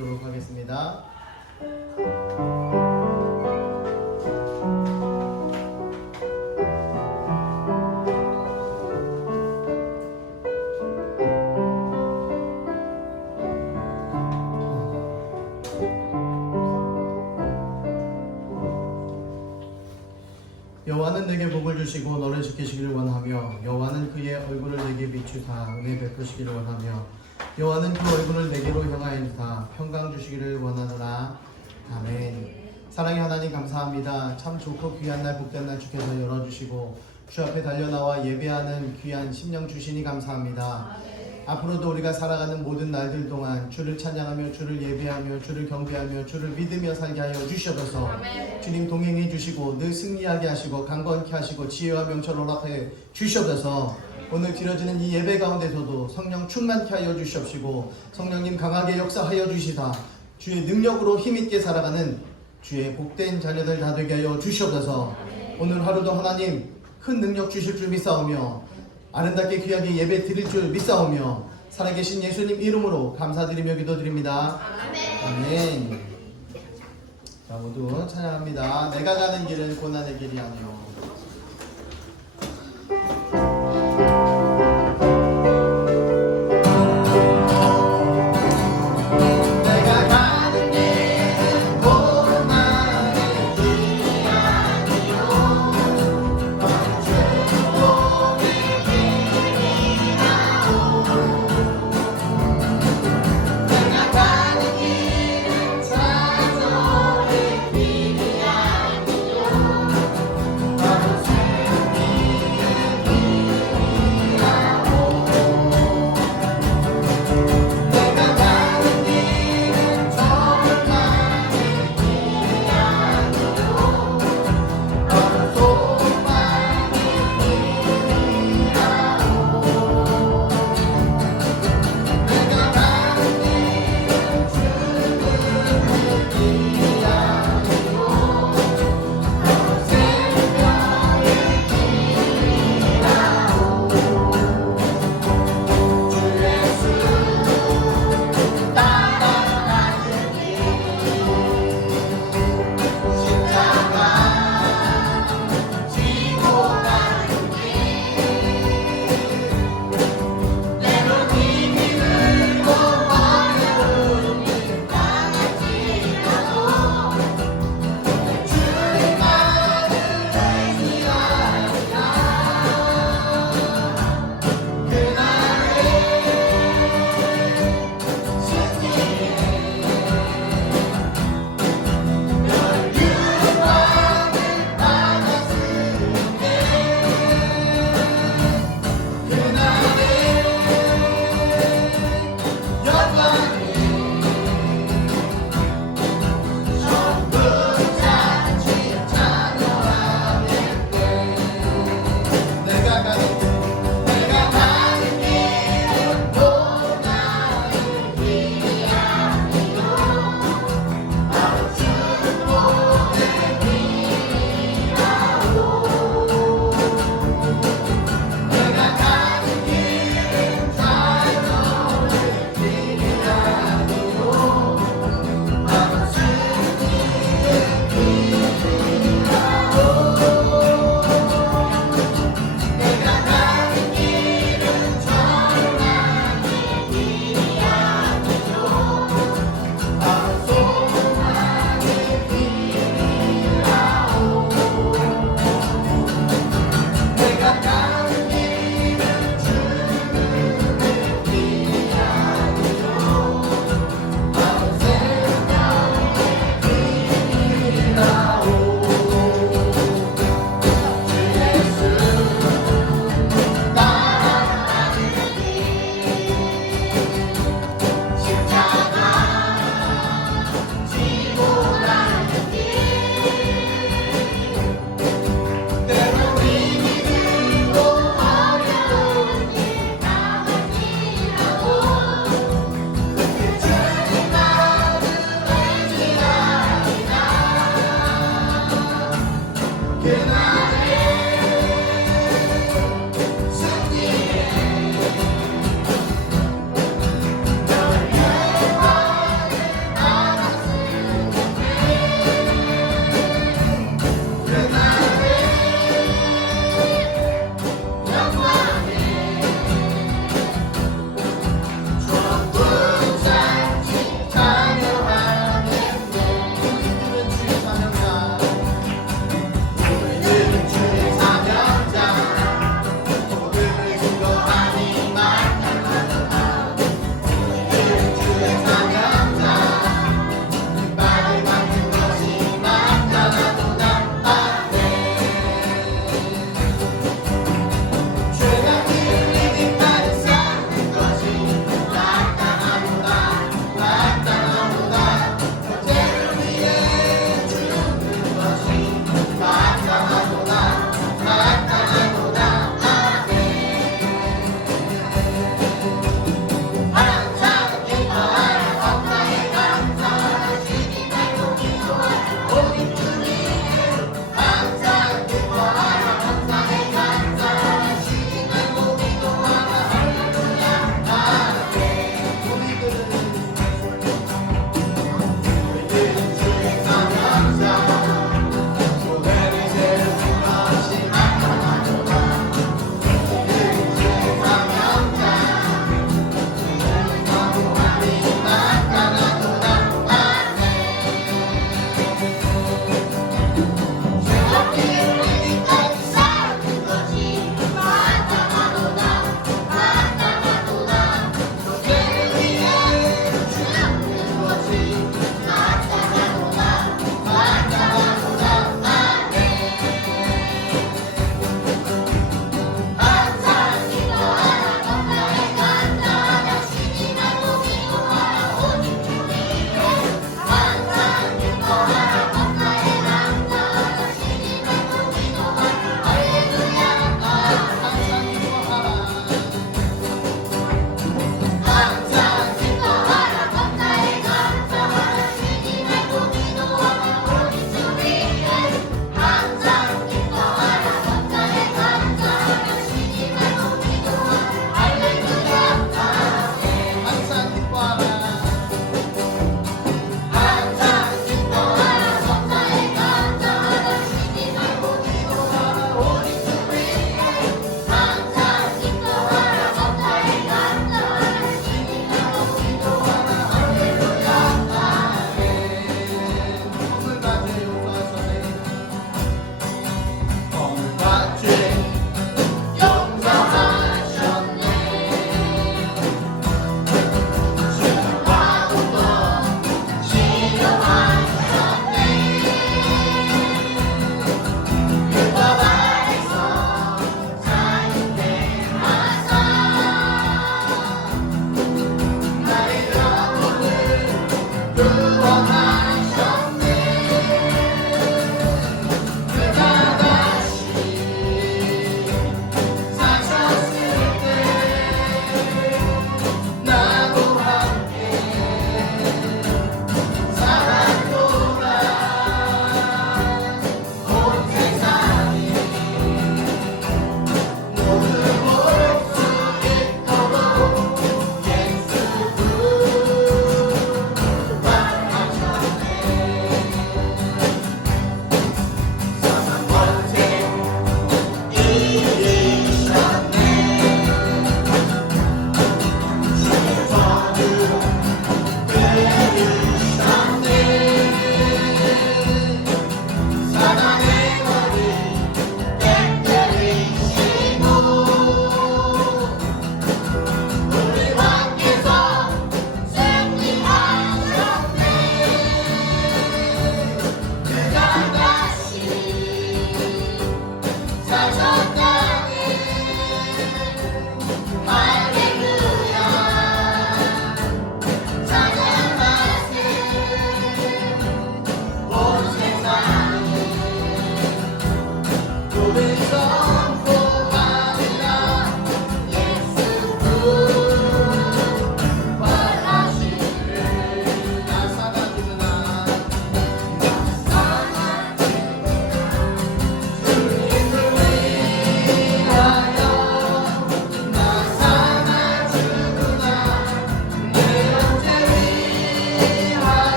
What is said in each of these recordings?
하도록 하겠습니다. 여호와는 내게 복을 주시고 너를 지키시기를 원하며 여호와는 그의 얼굴을 내게 비추사 은혜 베푸시기를 원하며 여호와는 그 얼굴을 내게로 향하여서 평강 주시기를 원하노라. 아멘. 사랑의 하나님 감사합니다. 참 좋고 귀한 날 복된 날 주께서 열어주시고 주 앞에 달려나와 예배하는 귀한 심령 주시니 감사합니다. 앞으로도 우리가 살아가는 모든 날들 동안 주를 찬양하며 주를 예배하며 주를 경배하며 주를 믿으며 살게 하여 주시옵소서. 주님 동행해 주시고 늘 승리하게 하시고 강건케 하시고 지혜와 명철을 허락해 주시옵소서. 오늘 드려지는 이 예배 가운데서도 성령 충만케 하여 주시옵시고 성령님 강하게 역사하여 주시사 주의 능력으로 힘있게 살아가는 주의 복된 자녀들 다 되게 하여 주시옵소서. 오늘 하루도 하나님 큰 능력 주실 줄 믿사오며 아름답게 귀하게 예배 드릴 줄 믿사오며 살아계신 예수님 이름으로 감사드리며 기도드립니다. 아멘. 자, 모두 찬양합니다. 내가 가는 길은 고난의 길이 아니요 찾아올 길이 아니요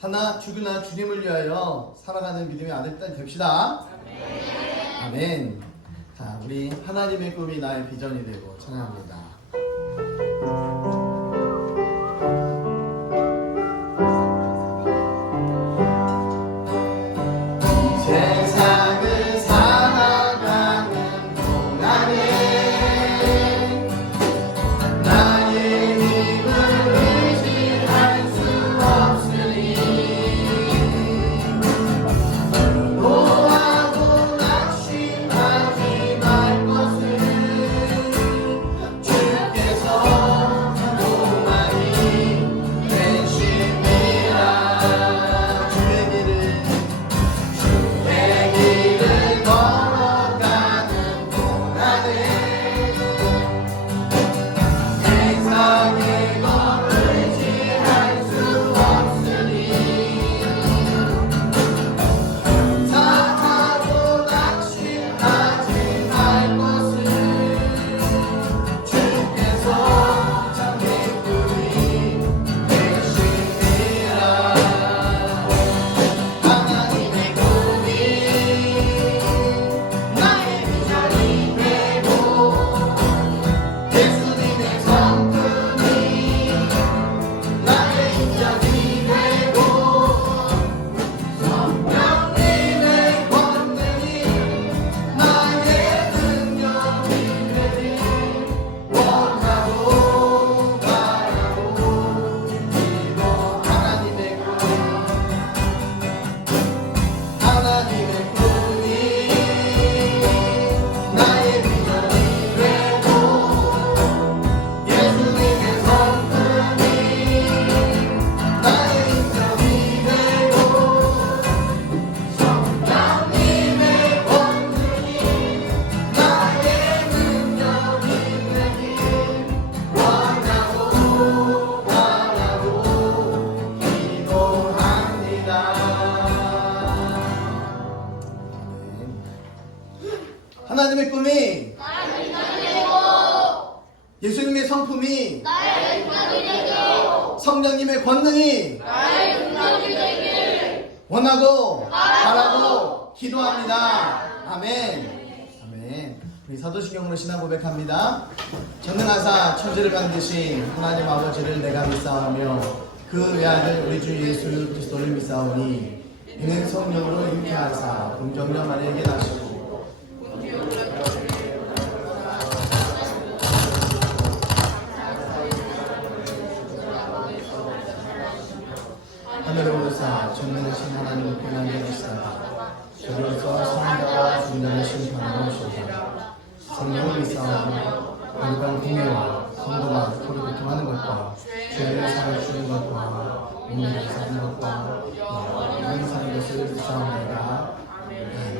사나 죽으나 주님을 위하여 살아가는 믿음의 아들 됩시다. 아멘. 자, 우리 하나님의 꿈이 나의 비전이 되고 찬양합니다. 하나님의 꿈이 예수님의 성품이 성령님의 권능이 원하고 바라고 기도합니다. 아멘. 아멘. 우리 사도신경으로 신앙 고백합니다. 전능하사 천지를 만드신 하나님 아버지를 내가 믿사오며 그 외아들 우리 주 예수 그리스도를 믿사오니 이는 성령으로 잉태하사 동정녀 마리아에게 나시고 하늘에 오르사 전능하신 하나님을 평안히 하시다가 저로서 성자와 중자를 심판하러 오시오다. 성령을 믿사오며 건강 공예와 성도가 서로 교통하는 것과 죄를 사하여 주는 것과 몸을 사는 것과 영원히 사는 것을 믿사옵나이다.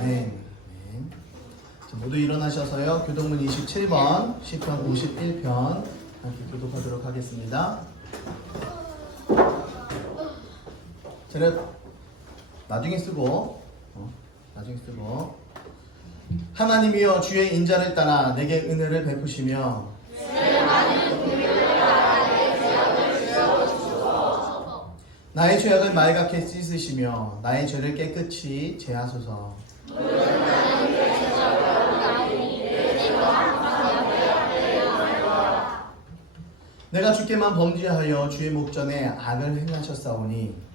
아멘. 자, 모두 일어나셔서요. 교동문 27번, 시편 51편 함께 교독하도록 하겠습니다. 제가 나중에 쓰고 하나님이여 주의 인자를 따라 내게 은혜를 베푸시며 나의 죄악을 말갛게 씻으시며 나의 죄를 깨끗이 제하소서. 내가 주께만 범죄하여 주의 목전에 악을 행하셨사오니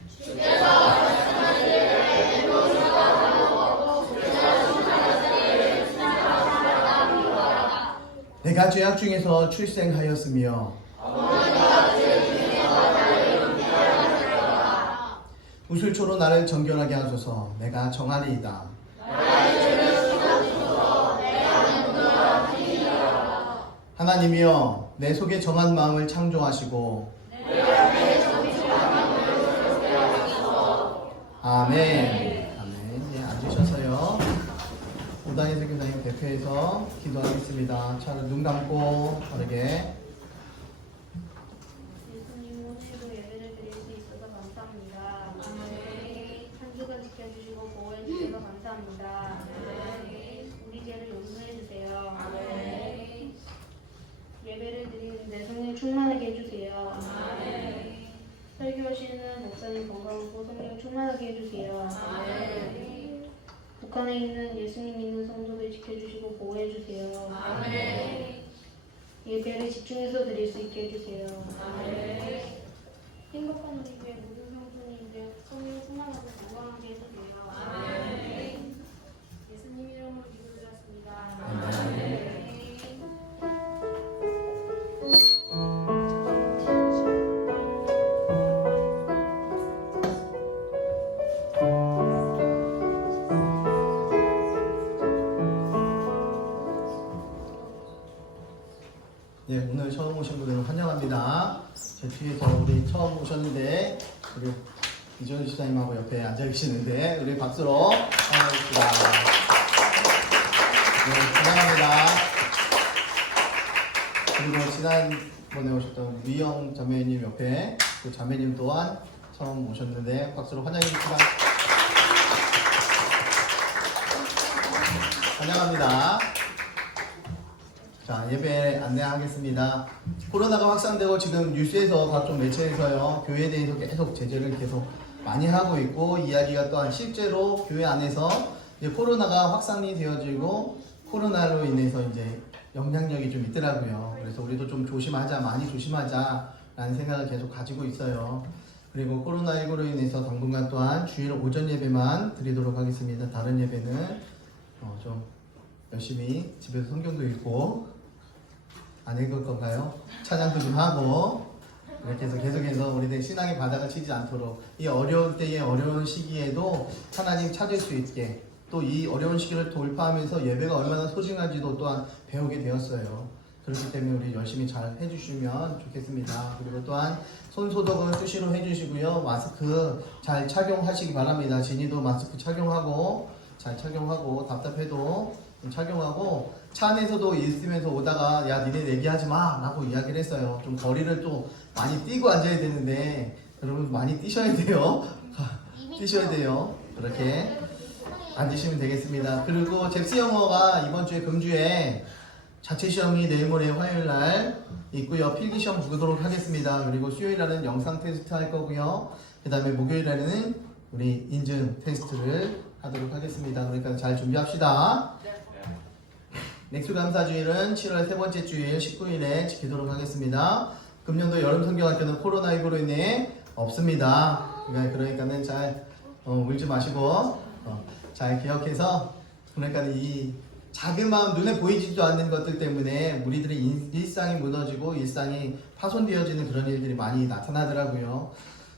내가 죄악 중에서 출생하였으며 우슬초로 나를 정결하게 하소서. 내가 정하리이다. 하나님이여 내 속에 정한 마음을 창조하시고 아멘. 아멘. 예, 앉으셔서요. 오다니엘 교사님 대표해서 기도하겠습니다. 자, 눈 감고 바르게. 예수님 오늘도 예배를 드릴 수 있어서 감사합니다. 한 주간 지켜주시고 보호해 주셔서 감사합니다. 우리 죄를 용서해 주세요. 예배를 드리는데 성령 충만하게 해주세요. 설교 섬기시는 목사님 건강하고 성령 충만하게 해주세요. 북한에 있는 예수님 믿는 성도들 지켜주시고 보호해주세요. 예배를 집중해서 드릴 수 있게 해주세요. 행복한 우리 교회 모든 성도님들 성령 충만하고 건강하게 해주세요. 예수님 이름으로 기도드렸습니다. 네, 오늘 처음 오신 분들은 환영합니다. 제 뒤에서 우리 처음 오셨는데 우리 이정희 시장님하고 옆에 앉아 계시는데 우리 박수로 환영합니다. 네, 환영합니다. 그리고 지난번에 오셨던 위영 자매님 옆에 그 자매님 또한 처음 오셨는데 박수로 환영해주시다. 환영합니다. 자, 예배 안내하겠습니다. 코로나가 확산되고 지금 뉴스에서 각종 매체에서요 교회에 대해서 계속 제재를 계속 많이 하고 있고 이야기가 또한 실제로 교회 안에서 이제 코로나가 확산이 되어지고 코로나로 인해서 이제 영향력이 좀 있더라고요. 그래서 우리도 좀 조심하자, 많이 조심하자라는 생각을 계속 가지고 있어요. 그리고 코로나19로 인해서 당분간 또한 주일 오전 예배만 드리도록 하겠습니다. 다른 예배는 좀 열심히 집에서 성경도 읽고 안 읽을 건가요? 찬양도 좀 하고 이렇게 해서 계속해서 우리들 신앙의 바닥을 치지 않도록 이 어려울 때의 어려운 시기에도 하나님 찾을 수 있게 또 이 어려운 시기를 돌파하면서 예배가 얼마나 소중한지도 또한 배우게 되었어요. 그렇기 때문에 우리 열심히 잘 해주시면 좋겠습니다. 그리고 또한 손 소독은 수시로 해주시고요. 마스크 잘 착용하시기 바랍니다. 진이도 마스크 착용하고 잘 착용하고 답답해도 착용하고 차 안에서도 있으면서 오다가 야 니네 내기하지 마 라고 이야기를 했어요. 좀 거리를 또 많이 뛰고 앉아야 되는데 여러분 많이 뛰셔야 돼요. 뛰셔야 돼요. 그렇게 앉으시면 되겠습니다. 그리고 잽스 영어가 이번 주에 금주에 자체 시험이 내일 모레 화요일 날 있고요. 필기 시험 보도록 하겠습니다. 그리고 수요일 날은 영상 테스트 할 거고요. 그 다음에 목요일 날에는 우리 인증 테스트를 하도록 하겠습니다. 그러니까 잘 준비합시다. 맥주 감사주일은 7월 세 번째 주일 19일에 지키도록 하겠습니다. 금년도 여름 성경학교는 코로나19로 인해 없습니다. 그러니까는 잘 울지 마시고 잘 기억해서 그러니까 이 작은 마음 눈에 보이지도 않는 것들 때문에 우리들의 일상이 무너지고 일상이 파손되어지는 그런 일들이 많이 나타나더라고요.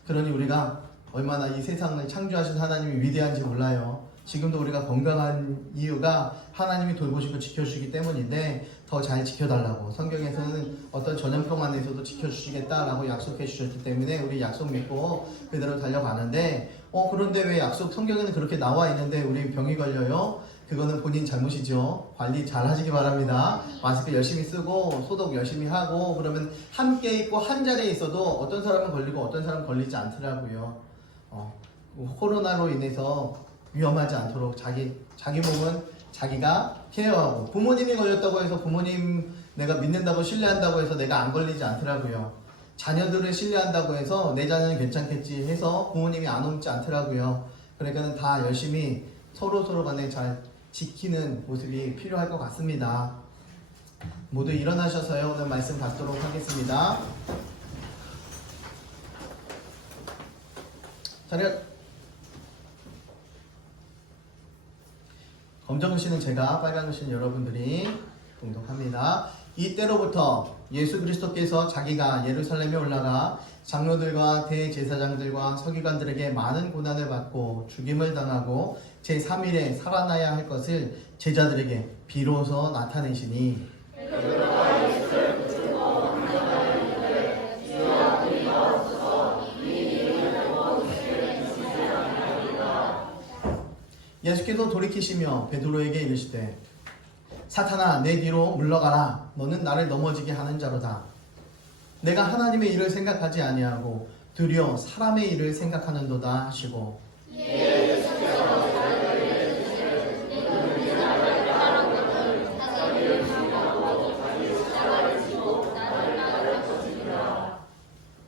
그러니 우리가 얼마나 이 세상을 창조하신 하나님이 위대한지 몰라요. 지금도 우리가 건강한 이유가 하나님이 돌보시고 지켜주시기 때문인데 더 잘 지켜달라고 성경에서는 어떤 전염병 안에서도 지켜주시겠다라고 약속해 주셨기 때문에 우리 약속 믿고 그대로 달려가는데 그런데 왜 약속 성경에는 그렇게 나와 있는데 우리 병이 걸려요? 그거는 본인 잘못이죠. 관리 잘 하시기 바랍니다. 마스크 열심히 쓰고 소독 열심히 하고 그러면 함께 있고 한 자리에 있어도 어떤 사람은 걸리고 어떤 사람은 걸리지 않더라고요. 코로나로 인해서 위험하지 않도록 자기 몸은 자기가 케어하고 부모님이 걸렸다고 해서 부모님 내가 믿는다고 신뢰한다고 해서 내가 안 걸리지 않더라고요. 자녀들을 신뢰한다고 해서 내 자녀는 괜찮겠지 해서 부모님이 안 옮지 않더라고요. 그러니까 다 열심히 서로 간에 잘 지키는 모습이 필요할 것 같습니다. 모두 일어나셔서요 오늘 말씀 받도록 하겠습니다. 차렷. 검정 글씨는 제가, 빨간 글씨는 여러분들이 공독합니다. 이때로부터 예수 그리스도께서 자기가 예루살렘에 올라가 장로들과 대제사장들과 서기관들에게 많은 고난을 받고 죽임을 당하고 제3일에 살아나야 할 것을 제자들에게 비로소 나타내시니 예수께서 돌이키시며 베드로에게 이르시되 사탄아 내 뒤로 물러가라. 너는 나를 넘어지게 하는 자로다. 내가 하나님의 일을 생각하지 아니하고 도리어 사람의 일을 생각하는도다 하시고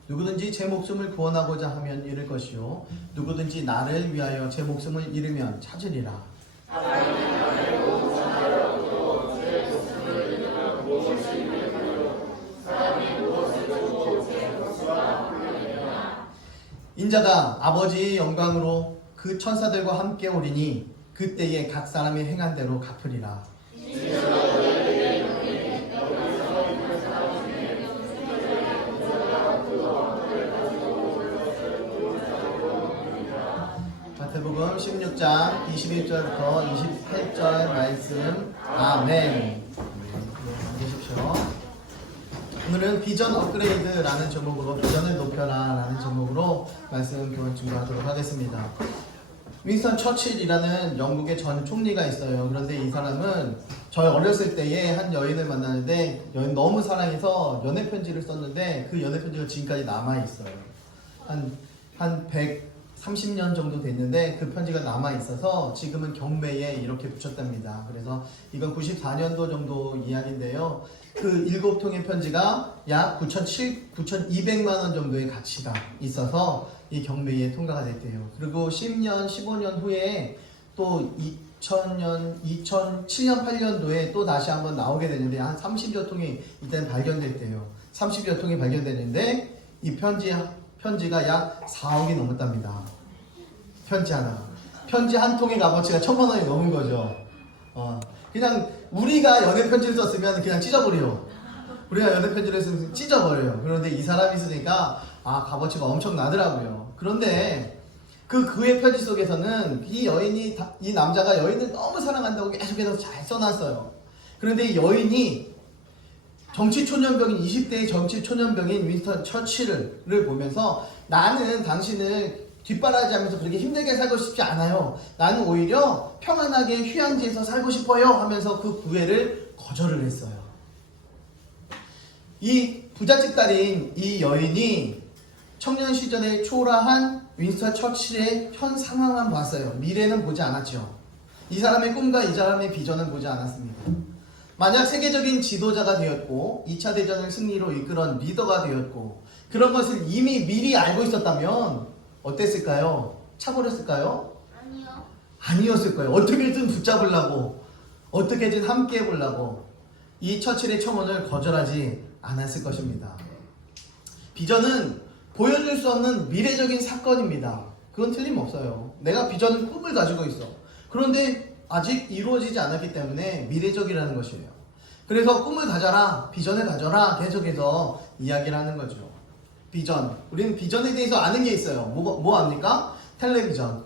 누구든지 제 목숨을 구원하고자 하면 잃을 것이요 누구든지 나를 위하여 제 목숨을 잃으면 찾으리라. 인자가 아버지의 영광으로 그 천사들과 함께 오리니 그때에 각 사람이 행한 대로 갚으리라. 마태복음 16장 21절부터 28절 말씀. 아멘. 계십시오. 오늘은 비전 업그레이드라는 제목으로 비전을 높여라라는 제목으로 말씀 교원 증거하도록 하겠습니다. 윈스턴 처칠이라는 영국의 전 총리가 있어요. 그런데 이 사람은 저희 어렸을 때에 한 여인을 만나는데 여인 너무 사랑해서 연애 편지를 썼는데 그 연애 편지가 지금까지 남아 있어요. 한 130년 정도 됐는데 그 편지가 남아 있어서 지금은 경매에 이렇게 붙였답니다. 그래서 이건 94년도 정도 이야기인데요. 그 7통의 편지가 약 9,200만 원 정도의 가치가 있어서 이 경매에 통과가 됐대요. 그리고 10년, 15년 후에 또 2007년, 8년도에 또 다시 한번 나오게 되는데 한 30여 통이 일단 발견됐대요. 30여 통이 발견됐는데 이 편지가 약 4억이 넘었답니다. 편지 하나. 편지 한 통의 값어치가 1,000만 원이 넘은 거죠. 그냥 우리가 연애 편지를 썼으면 그냥 찢어버려요. 우리가 연애 편지를 했으면 찢어버려요. 그런데 이 사람이 쓰니까 값어치가 엄청 나더라고요. 그런데 그의 편지 속에서는 이 남자가 여인을 너무 사랑한다고 계속해서 잘 써놨어요. 그런데 이 여인이 정치 초년병인 20대의 정치 초년병인 윈스턴 처칠을 보면서 나는 당신을 뒷바라지하면서 그렇게 힘들게 살고 싶지 않아요. 나는 오히려 평안하게 휴양지에서 살고 싶어요 하면서 그 구애를 거절을 했어요. 이 부잣집 딸인 이 여인이 청년 시절에 초라한 윈스턴 처칠의 현 상황만 봤어요. 미래는 보지 않았죠. 이 사람의 꿈과 이 사람의 비전은 보지 않았습니다. 만약 세계적인 지도자가 되었고 2차 대전을 승리로 이끌은 리더가 되었고 그런 것을 이미 미리 알고 있었다면 어땠을까요? 차버렸을까요? 아니요. 아니었을 거예요. 어떻게든 붙잡으려고 어떻게든 함께 해보려고 이 처칠의 청혼을 거절하지 않았을 것입니다. 비전은 보여줄 수 없는 미래적인 사건입니다. 그건 틀림없어요. 내가 비전은 꿈을 가지고 있어. 그런데 아직 이루어지지 않았기 때문에 미래적이라는 것이에요. 그래서 꿈을 가져라, 비전을 가져라 계속해서 이야기를 하는 거죠. 비전. 우리는 비전에 대해서 아는 게 있어요. 뭐 압니까? 텔레비전.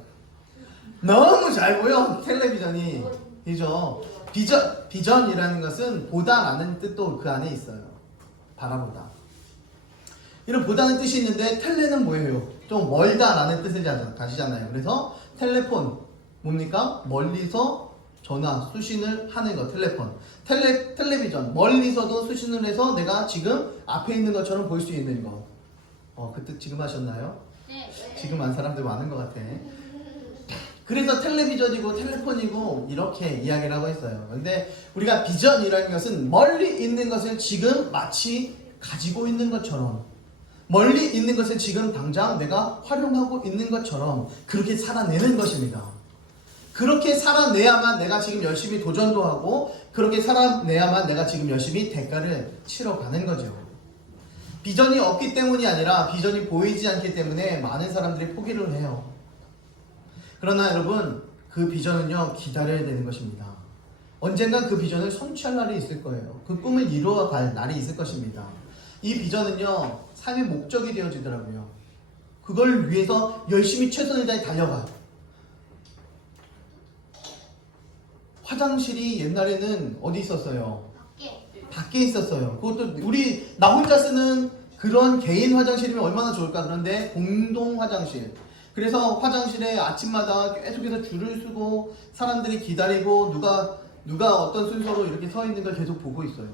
너무 잘 보여, 텔레비전이. 그죠? 비전이라는 것은 보다라는 뜻도 그 안에 있어요. 바라보다. 이런 보다는 뜻이 있는데 텔레는 뭐예요? 좀 멀다라는 뜻을 가지잖아요. 그래서 텔레폰 뭡니까? 멀리서 전화, 수신을 하는 거, 텔레폰. 텔레비전, 멀리서도 수신을 해서 내가 지금 앞에 있는 것처럼 볼 수 있는 거. 그 뜻 지금 하셨나요? 네. 지금 한 사람들 많은 것 같아. 그래서 텔레비전이고 텔레폰이고 이렇게 이야기를 하고 있어요. 근데 우리가 비전이라는 것은 멀리 있는 것을 지금 마치 가지고 있는 것처럼 멀리 있는 것을 지금 당장 내가 활용하고 있는 것처럼 그렇게 살아내는 것입니다. 그렇게 살아내야만 내가 지금 열심히 도전도 하고 그렇게 살아내야만 내가 지금 열심히 대가를 치러가는 거죠. 비전이 없기 때문이 아니라 비전이 보이지 않기 때문에 많은 사람들이 포기를 해요. 그러나 여러분 그 비전은요 기다려야 되는 것입니다. 언젠간 그 비전을 성취할 날이 있을 거예요. 그 꿈을 이루어갈 날이 있을 것입니다. 이 비전은요 삶의 목적이 되어지더라고요. 그걸 위해서 열심히 최선을 다해 달려가. 화장실이 옛날에는 어디 있었어요? 밖에 있었어요. 그것도 나 혼자 쓰는 그런 개인 화장실이면 얼마나 좋을까. 그런데 공동 화장실. 그래서 화장실에 아침마다 계속해서 줄을 서고 사람들이 기다리고 누가 어떤 순서로 이렇게 서 있는 걸 계속 보고 있어요.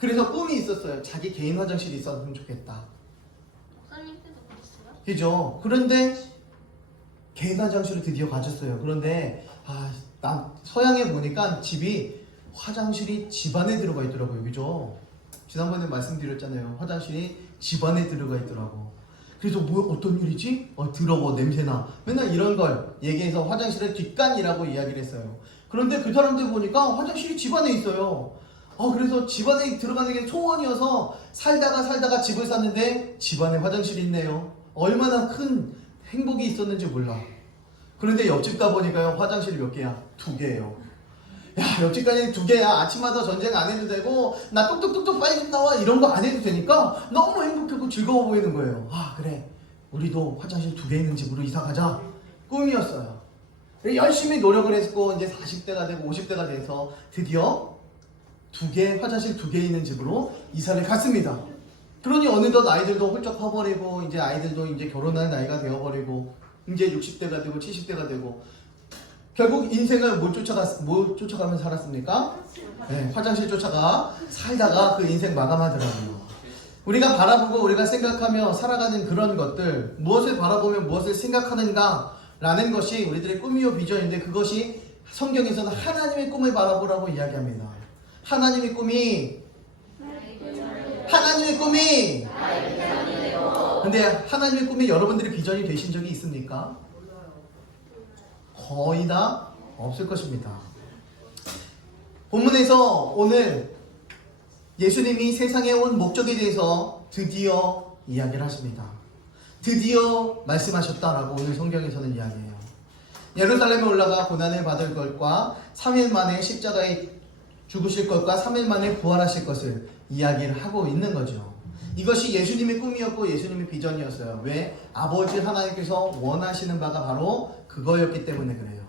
그래서 꿈이 있었어요. 자기 개인 화장실이 있었으면 좋겠다. 목사님 때도 그랬어요? 그죠? 그런데 개인 화장실을 드디어 가졌어요. 그런데 난 서양에 보니까 집이 화장실이 집 안에 들어가 있더라고요. 그죠? 지난번에 말씀드렸잖아요. 화장실이 집 안에 들어가 있더라고. 그래서 뭐 어떤 일이지? 더러워, 냄새나. 맨날 이런 걸 얘기해서 화장실의 뒷간이라고 이야기를 했어요. 그런데 그 사람들 보니까 화장실이 집 안에 있어요. 그래서 집 안에 들어가는 게 소원이어서 살다가 집을 샀는데 집 안에 화장실이 있네요. 얼마나 큰 행복이 있었는지 몰라. 그런데 옆집 가보니까요, 화장실이 몇 개야? 2개예요. 야, 옆집까지 2개야. 아침마다 전쟁 안 해도 되고, 나 똑똑똑똑 빨리 좀 나와. 이런 거 안 해도 되니까 너무 행복하고 즐거워 보이는 거예요. 그래. 우리도 화장실 2개 있는 집으로 이사 가자. 꿈이었어요. 열심히 노력을 했고, 이제 40대가 되고 50대가 돼서 드디어 화장실 2개 있는 집으로 이사를 갔습니다. 그러니 어느덧 아이들도 훌쩍 커버리고, 이제 아이들도 이제 결혼할 나이가 되어버리고, 이제 60대가 되고 70대가 되고, 결국 인생을 뭘 쫓아가면 살았습니까? 네, 화장실 쫓아가 살다가 그 인생 마감하더라고요. 우리가 바라보고 우리가 생각하며 살아가는 그런 것들, 무엇을 바라보며 무엇을 생각하는가 라는 것이 우리들의 꿈이요 비전인데, 그것이 성경에서는 하나님의 꿈을 바라보라고 이야기합니다. 하나님의 꿈이 근데 하나님의 꿈이 여러분들의 비전이 되신 적이 있습니까? 거의 다 없을 것입니다. 본문에서 오늘 예수님이 세상에 온 목적에 대해서 드디어 이야기를 하십니다. 드디어 말씀하셨다라고 오늘 성경에서는 이야기해요. 예루살렘에 올라가 고난을 받을 것과 3일 만에 십자가에 죽으실 것과 3일 만에 부활하실 것을 이야기를 하고 있는 거죠. 이것이 예수님의 꿈이었고 예수님의 비전이었어요. 왜? 아버지 하나님께서 원하시는 바가 바로 그거였기 때문에 그래요.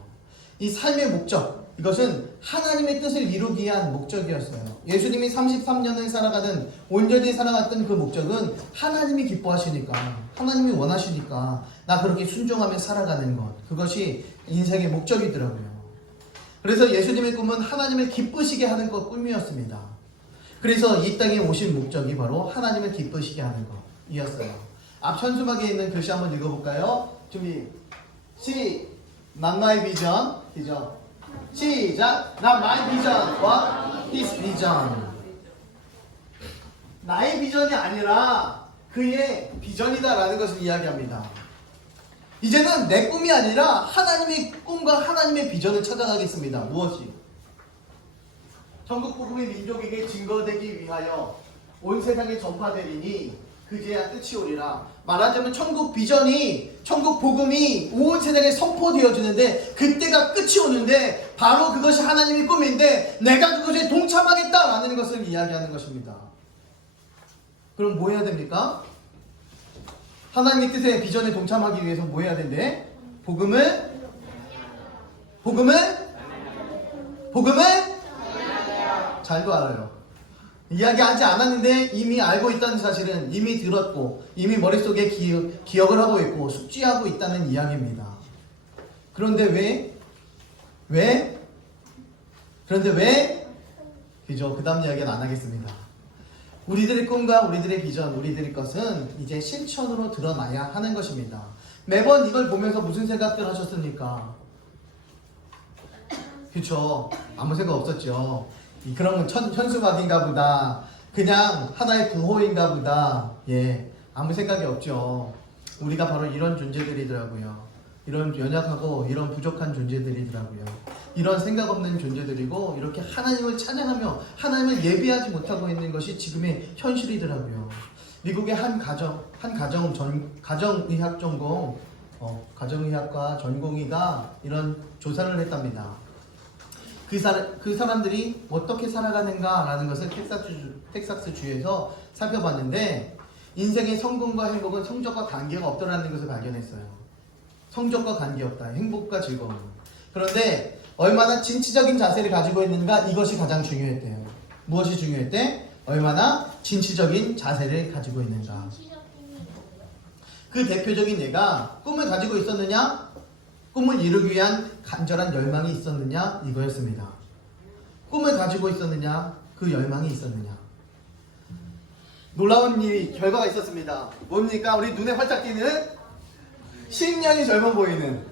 이 삶의 목적, 이것은 하나님의 뜻을 이루기 위한 목적이었어요. 예수님이 33년을 살아가는, 온전히 살아갔던 그 목적은 하나님이 기뻐하시니까, 하나님이 원하시니까 나 그렇게 순종하며 살아가는 것, 그것이 인생의 목적이더라고요. 그래서 예수님의 꿈은 하나님을 기쁘시게 하는 것 꿈이었습니다. 그래서 이 땅에 오신 목적이 바로 하나님을 기쁘시게 하는 것이었어요. 앞 현수막에 있는 글씨 한번 읽어볼까요? 준비. Not my vision. 시작. Not my vision, but his vision. 나의 비전이 아니라 그의 비전이다라는 것을 이야기합니다. 이제는 내 꿈이 아니라 하나님의 꿈과 하나님의 비전을 찾아가겠습니다. 무엇이? 천국 복음이 민족에게 증거되기 위하여 온 세상에 전파되리니 그제야 끝이 오리라. 말하자면 천국 비전이, 천국 복음이 온 세상에 선포되어지는데 그때가 끝이 오는데 바로 그것이 하나님의 꿈인데 내가 그것에 동참하겠다라는 것을 이야기하는 것입니다. 그럼 뭐 해야 됩니까? 하나님의 뜻에 비전에 동참하기 위해서 뭐 해야 된대? 복음을 잘도 알아요. 이야기하지 않았는데 이미 알고 있다는 사실은 이미 들었고 이미 머릿속에 기억을 하고 있고 숙지하고 있다는 이야기입니다. 그런데 왜? 그죠? 그 다음 이야기는 안 하겠습니다. 우리들의 꿈과 우리들의 비전, 우리들의 것은 이제 실천으로 드러나야 하는 것입니다. 매번 이걸 보면서 무슨 생각들 하셨습니까? 그쵸? 아무 생각 없었죠. 그런 건 현수막인가 보다. 그냥 하나의 구호인가 보다. 아무 생각이 없죠. 우리가 바로 이런 존재들이더라고요. 이런 연약하고 이런 부족한 존재들이더라고요. 이런 생각 없는 존재들이고 이렇게 하나님을 찬양하며 하나님을 예배하지 못하고 있는 것이 지금의 현실이더라고요. 미국의 가정의학 전공, 가정의학과 전공의가 이런 조사를 했답니다. 그 사람들이 어떻게 살아가는가라는 것을 텍사스 주에서 살펴봤는데 인생의 성공과 행복은 성적과 관계가 없더라는 것을 발견했어요. 성적과 관계없다. 행복과 즐거움. 그런데 얼마나 진취적인 자세를 가지고 있는가 이것이 가장 중요했대요. 무엇이 중요했대? 얼마나 진취적인 자세를 가지고 있는가. 그 대표적인 예가 꿈을 가지고 있었느냐? 꿈을 이루기 위한 간절한 열망이 있었느냐? 이거였습니다. 꿈을 가지고 있었느냐? 그 열망이 있었느냐? 놀라운 결과가 있었습니다. 뭡니까? 우리 눈에 활짝 띄는 10년이 젊어 보이는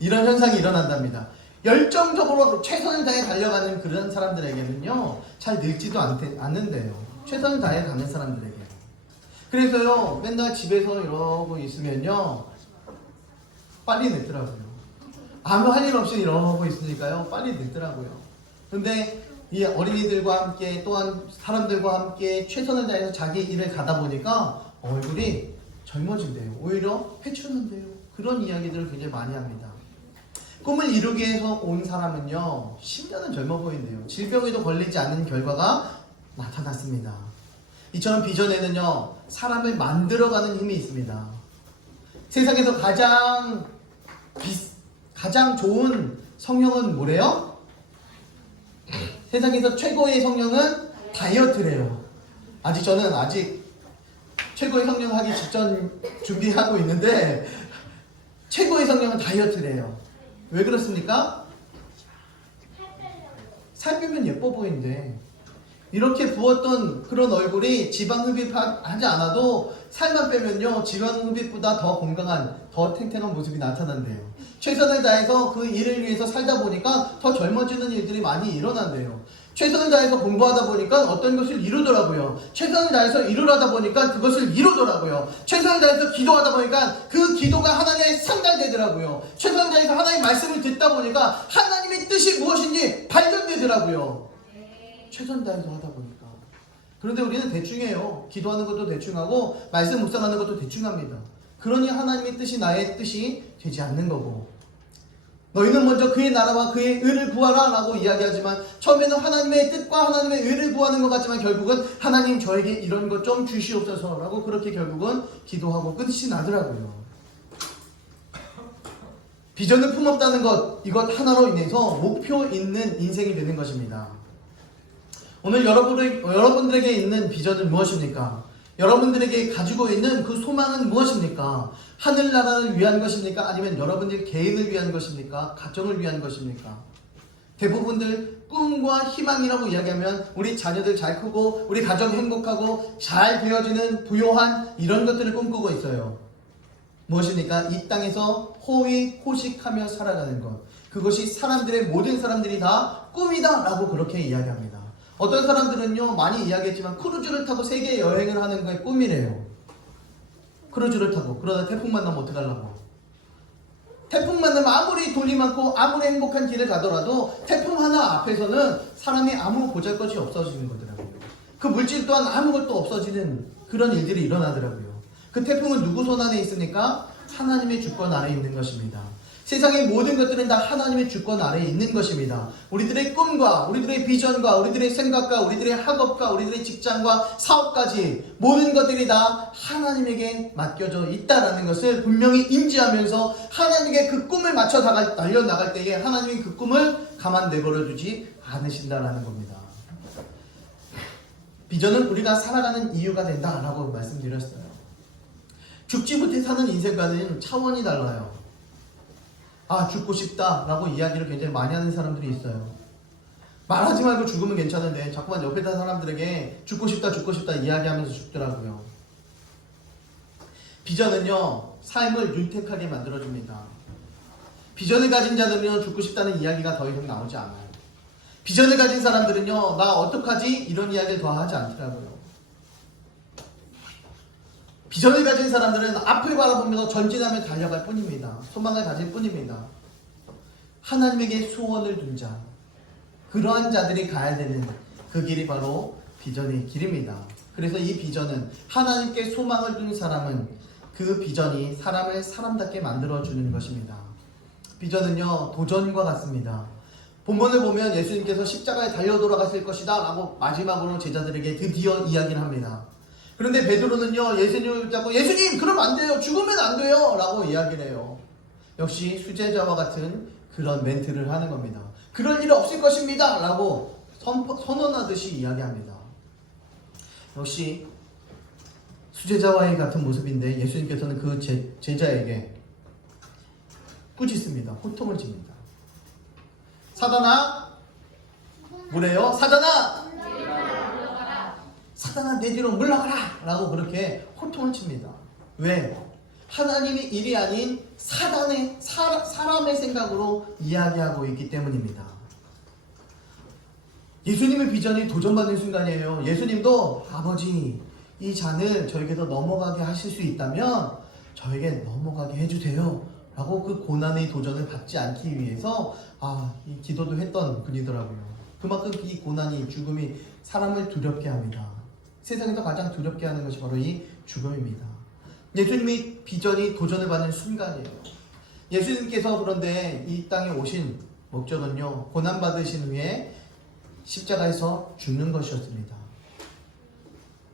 이런 현상이 일어난답니다. 열정적으로 최선을 다해 달려가는 그런 사람들에게는요 잘 늙지도 않는데요. 최선을 다해 가는 사람들에게. 그래서요, 맨날 집에서 이러고 있으면요, 빨리 늦더라고요. 아무 할 일 없이 이러고 있으니까요, 빨리 늦더라고요. 근데 이 어린이들과 함께 또한 사람들과 함께 최선을 다해서 자기 일을 가다 보니까 얼굴이 젊어진대요. 오히려 회춘한대요. 그런 이야기들을 굉장히 많이 합니다. 꿈을 이루기 위해서 온 사람은요, 10년은 젊어 보인대요. 질병에도 걸리지 않는 결과가 나타났습니다. 이처럼 비전에는요, 사람을 만들어가는 힘이 있습니다. 세상에서 가장 좋은 성형은 뭐래요? 세상에서 최고의 성형은 다이어트래요. 저는 아직 최고의 성형 하기 직전 준비하고 있는데, 최고의 성형은 다이어트래요. 왜 그렇습니까? 살 빼면 예뻐 보이는데, 이렇게 부었던 그런 얼굴이 지방 흡입하지 않아도 살만 빼면요, 지방 흡입보다 더 건강한, 더 탱탱한 모습이 나타난대요. 최선을 다해서 그 일을 위해서 살다 보니까 더 젊어지는 일들이 많이 일어난대요. 최선을 다해서 공부하다 보니까 어떤 것을 이루더라고요. 최선을 다해서 일을 하다 보니까 그것을 이루더라고요. 최선을 다해서 기도하다 보니까 그 기도가 하나님의 상달되더라고요. 최선을 다해서 하나님의 말씀을 듣다 보니까 하나님의 뜻이 무엇인지 발견되더라고요. 최선을 다해서 하다 보니까. 그런데 우리는 대충해요. 기도하는 것도 대충하고 말씀 묵상하는 것도 대충합니다. 그러니 하나님의 뜻이 나의 뜻이 되지 않는 거고, 너희는 먼저 그의 나라와 그의 의를 구하라 라고 이야기하지만 처음에는 하나님의 뜻과 하나님의 의를 구하는 것 같지만 결국은 하나님 저에게 이런 것 좀 주시옵소서 라고 그렇게 결국은 기도하고 끝이 나더라고요. 비전을 품었다는 것, 이것 하나로 인해서 목표 있는 인생이 되는 것입니다. 오늘 여러분들에게 있는 비전은 무엇입니까? 여러분들에게 가지고 있는 그 소망은 무엇입니까? 하늘나라를 위한 것입니까? 아니면 여러분들 개인을 위한 것입니까? 가정을 위한 것입니까? 대부분들 꿈과 희망이라고 이야기하면 우리 자녀들 잘 크고 우리 가정 행복하고 잘 되어지는 부요한 이런 것들을 꿈꾸고 있어요. 무엇입니까? 이 땅에서 호의호식하며 살아가는 것. 그것이 모든 사람들이 다 꿈이다 라고 그렇게 이야기합니다. 어떤 사람들은요, 많이 이야기했지만 크루즈를 타고 세계 여행을 하는 게 꿈이래요. 크루즈를 타고. 그러다 태풍 만나면 어떡하려고. 태풍 만나면 아무리 돈이 많고 아무리 행복한 길을 가더라도 태풍 하나 앞에서는 사람이 아무 보잘것이 없어지는 거더라고요. 그 물질 또한 아무것도 없어지는 그런 일들이 일어나더라고요. 그 태풍은 누구 손 안에 있습니까? 하나님의 주권 아래에 있는 것입니다. 세상의 모든 것들은 다 하나님의 주권 아래에 있는 것입니다. 우리들의 꿈과 우리들의 비전과 우리들의 생각과 우리들의 학업과 우리들의 직장과 사업까지 모든 것들이 다 하나님에게 맡겨져 있다는 것을 분명히 인지하면서 하나님께 그 꿈을 맞춰 달려나갈 때에 하나님이 그 꿈을 가만 내버려 두지 않으신다는 겁니다. 비전은 우리가 살아가는 이유가 된다라고 말씀드렸어요. 죽지 못해 사는 인생과는 차원이 달라요. 죽고 싶다 라고 이야기를 굉장히 많이 하는 사람들이 있어요. 말하지 말고 죽으면 괜찮은데 자꾸만 옆에 있는 사람들에게 죽고 싶다 이야기하면서 죽더라고요. 비전은요, 삶을 윤택하게 만들어줍니다. 비전을 가진 자들은요, 죽고 싶다는 이야기가 더 이상 나오지 않아요. 비전을 가진 사람들은요, 나 어떡하지? 이런 이야기를 더 하지 않더라고요. 비전을 가진 사람들은 앞을 바라보면서 전진하며 달려갈 뿐입니다. 소망을 가질 뿐입니다. 하나님에게 소원을 둔 자, 그러한 자들이 가야 되는 그 길이 바로 비전의 길입니다. 그래서 이 비전은 하나님께 소망을 둔 사람은 그 비전이 사람을 사람답게 만들어주는 것입니다. 비전은요, 도전과 같습니다. 본문을 보면 예수님께서 십자가에 달려 돌아가실 것이다 라고 마지막으로 제자들에게 드디어 이야기를 합니다. 그런데 베드로는요, 예수님을 잡고 예수님 그러면 안 돼요, 죽으면 안 돼요 라고 이야기를 해요. 역시 수제자와 같은 그런 멘트를 하는 겁니다. 그럴 일 없을 것입니다 라고 선언하듯이 이야기합니다. 역시 수제자와의 같은 모습인데 예수님께서는 그 제자에게 꾸짖습니다. 호통을 칩니다. 사단아, 뭐래요? 사단아 내 뒤로 물러가라 라고 그렇게 호통을 칩니다. 왜? 하나님의 일이 아닌 사람의 생각으로 이야기하고 있기 때문입니다. 예수님의 비전이 도전받는 순간이에요. 예수님도 아버지 이 잔을 저에게서 넘어가게 하실 수 있다면 저에게 넘어가게 해주세요 라고 그 고난의 도전을 받지 않기 위해서 이 기도도 했던 분이더라고요. 그만큼 이 고난이 죽음이 사람을 두렵게 합니다. 세상에서 가장 두렵게 하는 것이 바로 이 죽음입니다. 예수님의 비전이 도전을 받는 순간이에요. 예수님께서 그런데 이 땅에 오신 목적은요, 고난받으신 후에 십자가에서 죽는 것이었습니다.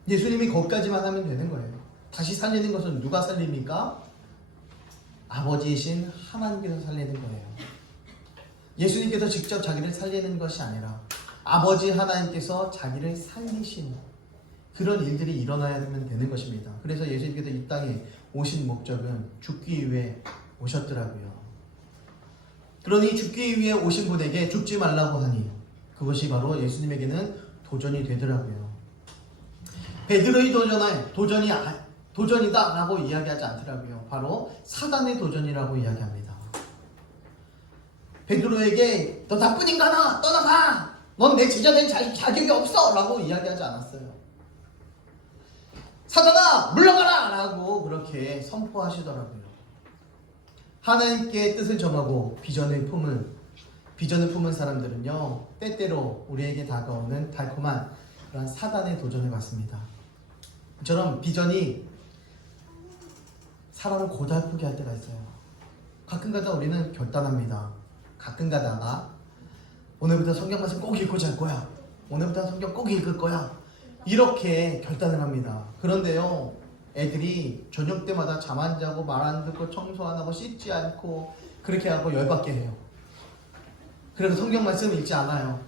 예수님이 거기까지만 하면 되는 거예요. 다시 살리는 것은 누가 살립니까? 아버지이신 하나님께서 살리는 거예요. 예수님께서 직접 자기를 살리는 것이 아니라 아버지 하나님께서 자기를 살리신 그런 일들이 일어나야 되는 것입니다. 그래서 예수님께서 이 땅에 오신 목적은 죽기 위해 오셨더라고요. 그러니 죽기 위해 오신 분에게 죽지 말라고 하니 그것이 바로 예수님에게는 도전이 되더라고요. 베드로의 도전이다 라고 이야기하지 않더라고요. 바로 사단의 도전이라고 이야기합니다. 베드로에게 너 나쁜 인간아 떠나가! 넌 내 제자 될 자격이 없어! 라고 이야기하지 않았어요. 사단아 물러가라! 라고 그렇게 선포하시더라고요. 하나님께 뜻을 정하고 비전을 품은 사람들은요, 때때로 우리에게 다가오는 달콤한 그런 사단의 도전을 받습니다. 이처럼 비전이 사람을 고달프게 할 때가 있어요. 가끔가다 우리는 결단합니다. 가끔가다가 오늘부터 성경 말씀 꼭 읽고 잘 거야. 오늘부터 성경 꼭 읽을 거야. 이렇게 결단을 합니다. 그런데요, 애들이 저녁 때마다 잠 안 자고 말 안 듣고 청소 안 하고 씻지 않고 그렇게 하고 열받게 해요. 그래서 성경 말씀 읽지 않아요.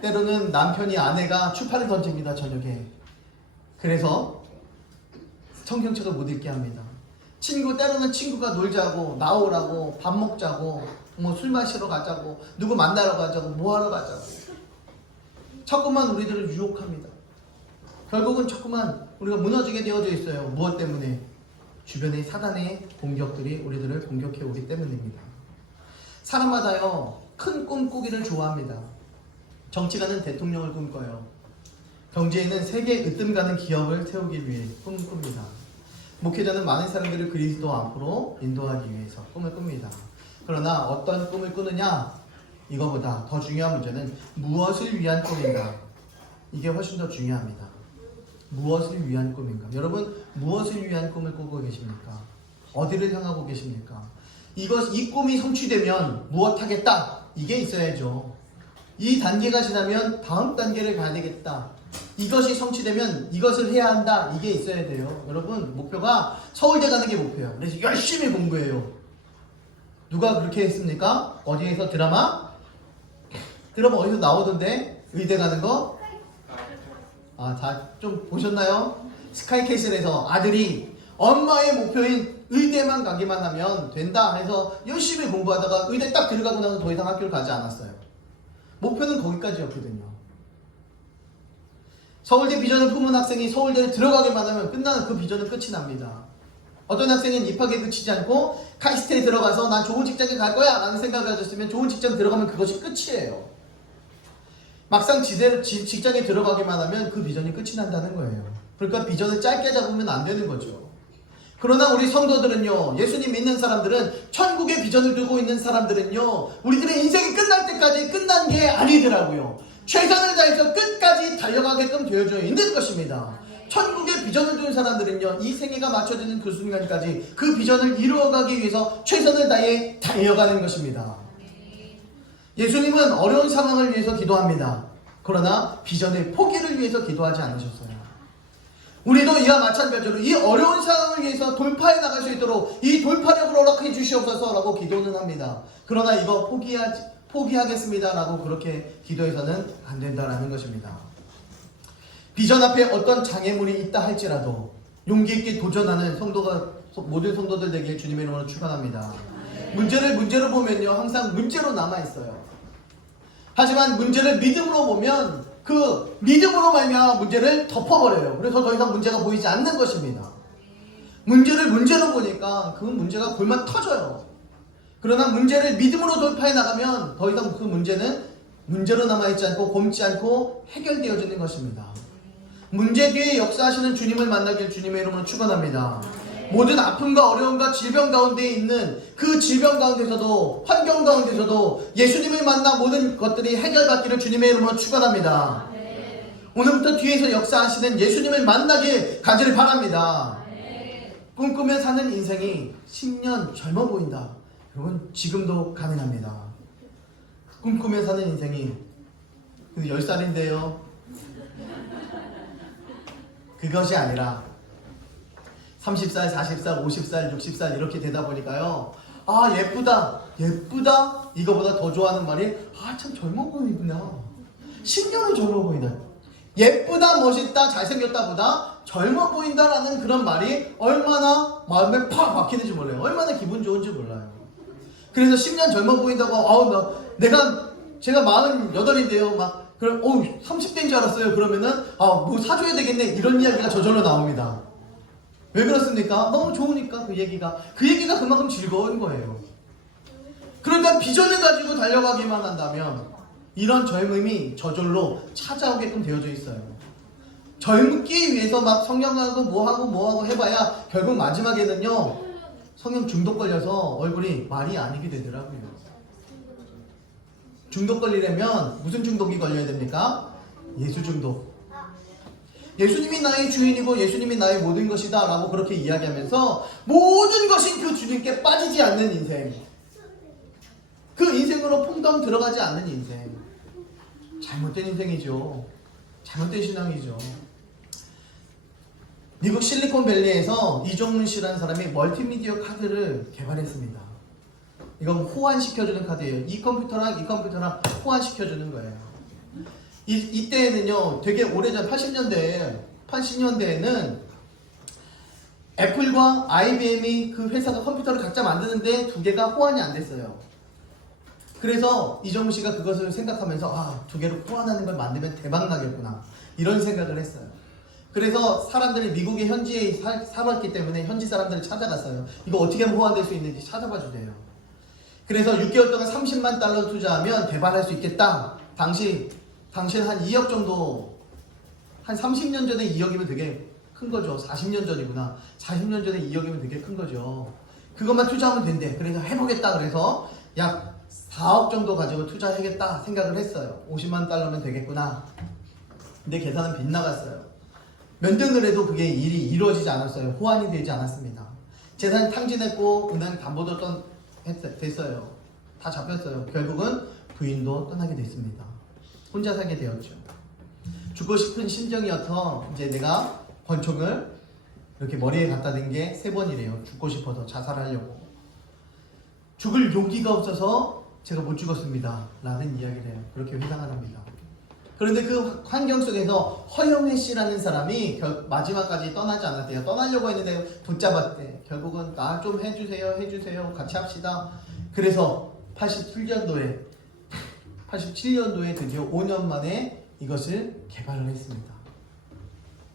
때로는 남편이 아내가 추파를 던집니다. 저녁에. 그래서 성경책을 못 읽게 합니다. 때로는 친구가 놀자고 나오라고 밥 먹자고 뭐 술 마시러 가자고 누구 만나러 가자고 뭐 하러 가자고 자꾸만 우리들을 유혹합니다. 결국은 자꾸만 우리가 무너지게 되어져 있어요. 무엇 때문에? 주변의 사단의 공격들이 우리들을 공격해 오기 때문입니다. 사람마다요, 큰 꿈 꾸기를 좋아합니다. 정치가는 대통령을 꿈꿔요. 경제에는 세계 으뜸 가는 기업을 세우기 위해 꿈을 꿉니다. 목회자는 많은 사람들을 그리스도 앞으로 인도하기 위해서 꿈을 꿉니다. 그러나 어떤 꿈을 꾸느냐? 이거보다 더 중요한 문제는 무엇을 위한 꿈인가? 이게 훨씬 더 중요합니다. 무엇을 위한 꿈인가? 여러분, 무엇을 위한 꿈을 꾸고 계십니까? 어디를 향하고 계십니까? 이 꿈이 성취되면 무엇 하겠다? 이게 있어야죠. 이 단계가 지나면 다음 단계를 가야 되겠다. 이것이 성취되면 이것을 해야 한다. 이게 있어야 돼요. 여러분, 목표가 서울대 가는 게 목표예요. 그래서 열심히 공부해요. 누가 그렇게 했습니까? 어디에서 드라마 어디서 나오던데? 의대 가는 거? 다 좀 보셨나요? 스카이캐슬에서 아들이 엄마의 목표인 의대만 가기만 하면 된다 해서 열심히 공부하다가 의대 딱 들어가고 나서 더 이상 학교를 가지 않았어요. 목표는 거기까지였거든요. 서울대 비전을 품은 학생이 서울대에 들어가기만 하면 끝나는 그 비전은 끝이 납니다. 어떤 학생은 입학에 그치지 않고 카이스트에 들어가서 난 좋은 직장에 갈 거야 라는 생각을 가졌으면 좋은 직장 들어가면 그것이 끝이에요. 막상 직장에 들어가기만 하면 그 비전이 끝이 난다는 거예요. 그러니까 비전을 짧게 잡으면 안 되는 거죠. 그러나 우리 성도들은요, 예수님 믿는 사람들은, 천국의 비전을 두고 있는 사람들은요, 우리들의 인생이 끝날 때까지 끝난 게 아니더라고요. 최선을 다해서 끝까지 달려가게끔 되어져 있는 것입니다. 천국의 비전을 둔 사람들은요, 이 생애가 맞춰지는 그 순간까지 그 비전을 이루어가기 위해서 최선을 다해 달려가는 것입니다. 예수님은 어려운 상황을 위해서 기도합니다. 그러나 비전의 포기를 위해서 기도하지 않으셨어요. 우리도 이와 마찬가지로 이 어려운 상황을 위해서 돌파해 나갈 수 있도록 이 돌파력을 허락해 주시옵소서라고 기도는 합니다. 그러나 이거 포기하겠습니다라고 그렇게 기도해서는 안 된다라는 것입니다. 비전 앞에 어떤 장애물이 있다 할지라도 용기 있게 도전하는 모든 성도들 되길 주님의 이름으로 축원합니다. 문제를 문제로 보면요, 항상 문제로 남아있어요. 하지만 문제를 믿음으로 보면 그 믿음으로 말미암아 문제를 덮어버려요. 그래서 더 이상 문제가 보이지 않는 것입니다. 문제를 문제로 보니까 그 문제가 골만 터져요. 그러나 문제를 믿음으로 돌파해 나가면 더 이상 그 문제는 문제로 남아있지 않고 곪지 않고 해결되어지는 것입니다. 문제 뒤에 역사하시는 주님을 만나길 주님의 이름으로 축원합니다. 모든 아픔과 어려움과 질병 가운데 있는 그 질병 가운데서도 환경 가운데서도 예수님을 만나 모든 것들이 해결받기를 주님의 이름으로 축원합니다. 오늘부터 뒤에서 역사하시는 예수님을 만나길 가지를 바랍니다. 꿈꾸며 사는 인생이 10년 젊어 보인다. 여러분 지금도 가능합니다. 꿈꾸며 사는 인생이 10살인데요. 그것이 아니라 30살, 40살, 50살, 60살 이렇게 되다 보니까요. 아 예쁘다 이거보다 더 좋아하는 말이 아 참 젊어 보이구나. 10년은 젊어 보인다. 예쁘다 멋있다 잘생겼다 보다 젊어 보인다라는 그런 말이 얼마나 마음에 팍 박히는지 몰라요. 얼마나 기분 좋은지 몰라요. 그래서 10년 젊어 보인다고 제가 48인데요 막 그럼 30대인 줄 알았어요. 그러면은 뭐 사줘야 되겠네 이런 이야기가 저절로 나옵니다. 왜 그렇습니까? 너무 좋으니까 그 얘기가 그만큼 즐거운 거예요. 그러니까 비전을 가지고 달려가기만 한다면 이런 젊음이 저절로 찾아오게끔 되어져 있어요. 젊기 위해서 막 성경하고 뭐하고 해봐야 결국 마지막에는요 성경 중독 걸려서 얼굴이 말이 아니게 되더라고요. 중독 걸리려면 무슨 중독이 걸려야 됩니까? 예수 중독. 예수님이 나의 주인이고 예수님이 나의 모든 것이다 라고 그렇게 이야기하면서 모든 것이 그 주님께 빠지지 않는 인생, 그 인생으로 퐁덩 들어가지 않는 인생, 잘못된 인생이죠. 잘못된 신앙이죠. 미국 실리콘밸리에서 이종문 씨라는 사람이 멀티미디어 카드를 개발했습니다. 이건 호환시켜주는 카드예요. 이 컴퓨터랑 호환시켜주는 거예요. 이때에는요 되게 오래전 80년대에는 애플과 IBM이 그 회사가 컴퓨터를 각자 만드는데 두 개가 호환이 안 됐어요. 그래서 이정우 씨가 그것을 생각하면서 두 개를 호환하는 걸 만들면 대박 나겠구나 이런 생각을 했어요. 그래서 사람들이 미국의 현지에 살았기 때문에 현지 사람들을 찾아갔어요. 이거 어떻게 하면 호환될 수 있는지 찾아봐 주세요. 그래서 6개월 동안 $300만 투자하면 개발할 수 있겠다. 당시에 한 2억 정도, 한 30년 전에 2억이면 되게 큰 거죠. 40년 전이구나. 40년 전에 2억이면 되게 큰 거죠. 그것만 투자하면 된대. 그래서 해보겠다. 그래서 약 4억 정도 가지고 투자하겠다 생각을 했어요. $50만 되겠구나. 근데 계산은 빗나갔어요. 면등을 해도 그게 일이 이루어지지 않았어요. 호환이 되지 않았습니다. 재산이 탕진했고 은행 담보도 됐어요. 다 잡혔어요. 결국은 부인도 떠나게 됐습니다. 혼자 살게 되었죠. 죽고 싶은 심정이어서 이제 내가 권총을 이렇게 머리에 갖다 댄 게 3번이래요. 죽고 싶어서 자살하려고. 죽을 용기가 없어서 제가 못 죽었습니다. 라는 이야기를 해요. 그렇게 회상을 합니다. 그런데 그 환경 속에서 허영애 씨라는 사람이 마지막까지 떠나지 않았대요. 떠나려고 했는데 붙잡았대. 결국은 나 좀 해주세요. 같이 합시다. 그래서 87년도에 드디어 5년 만에 이것을 개발을 했습니다.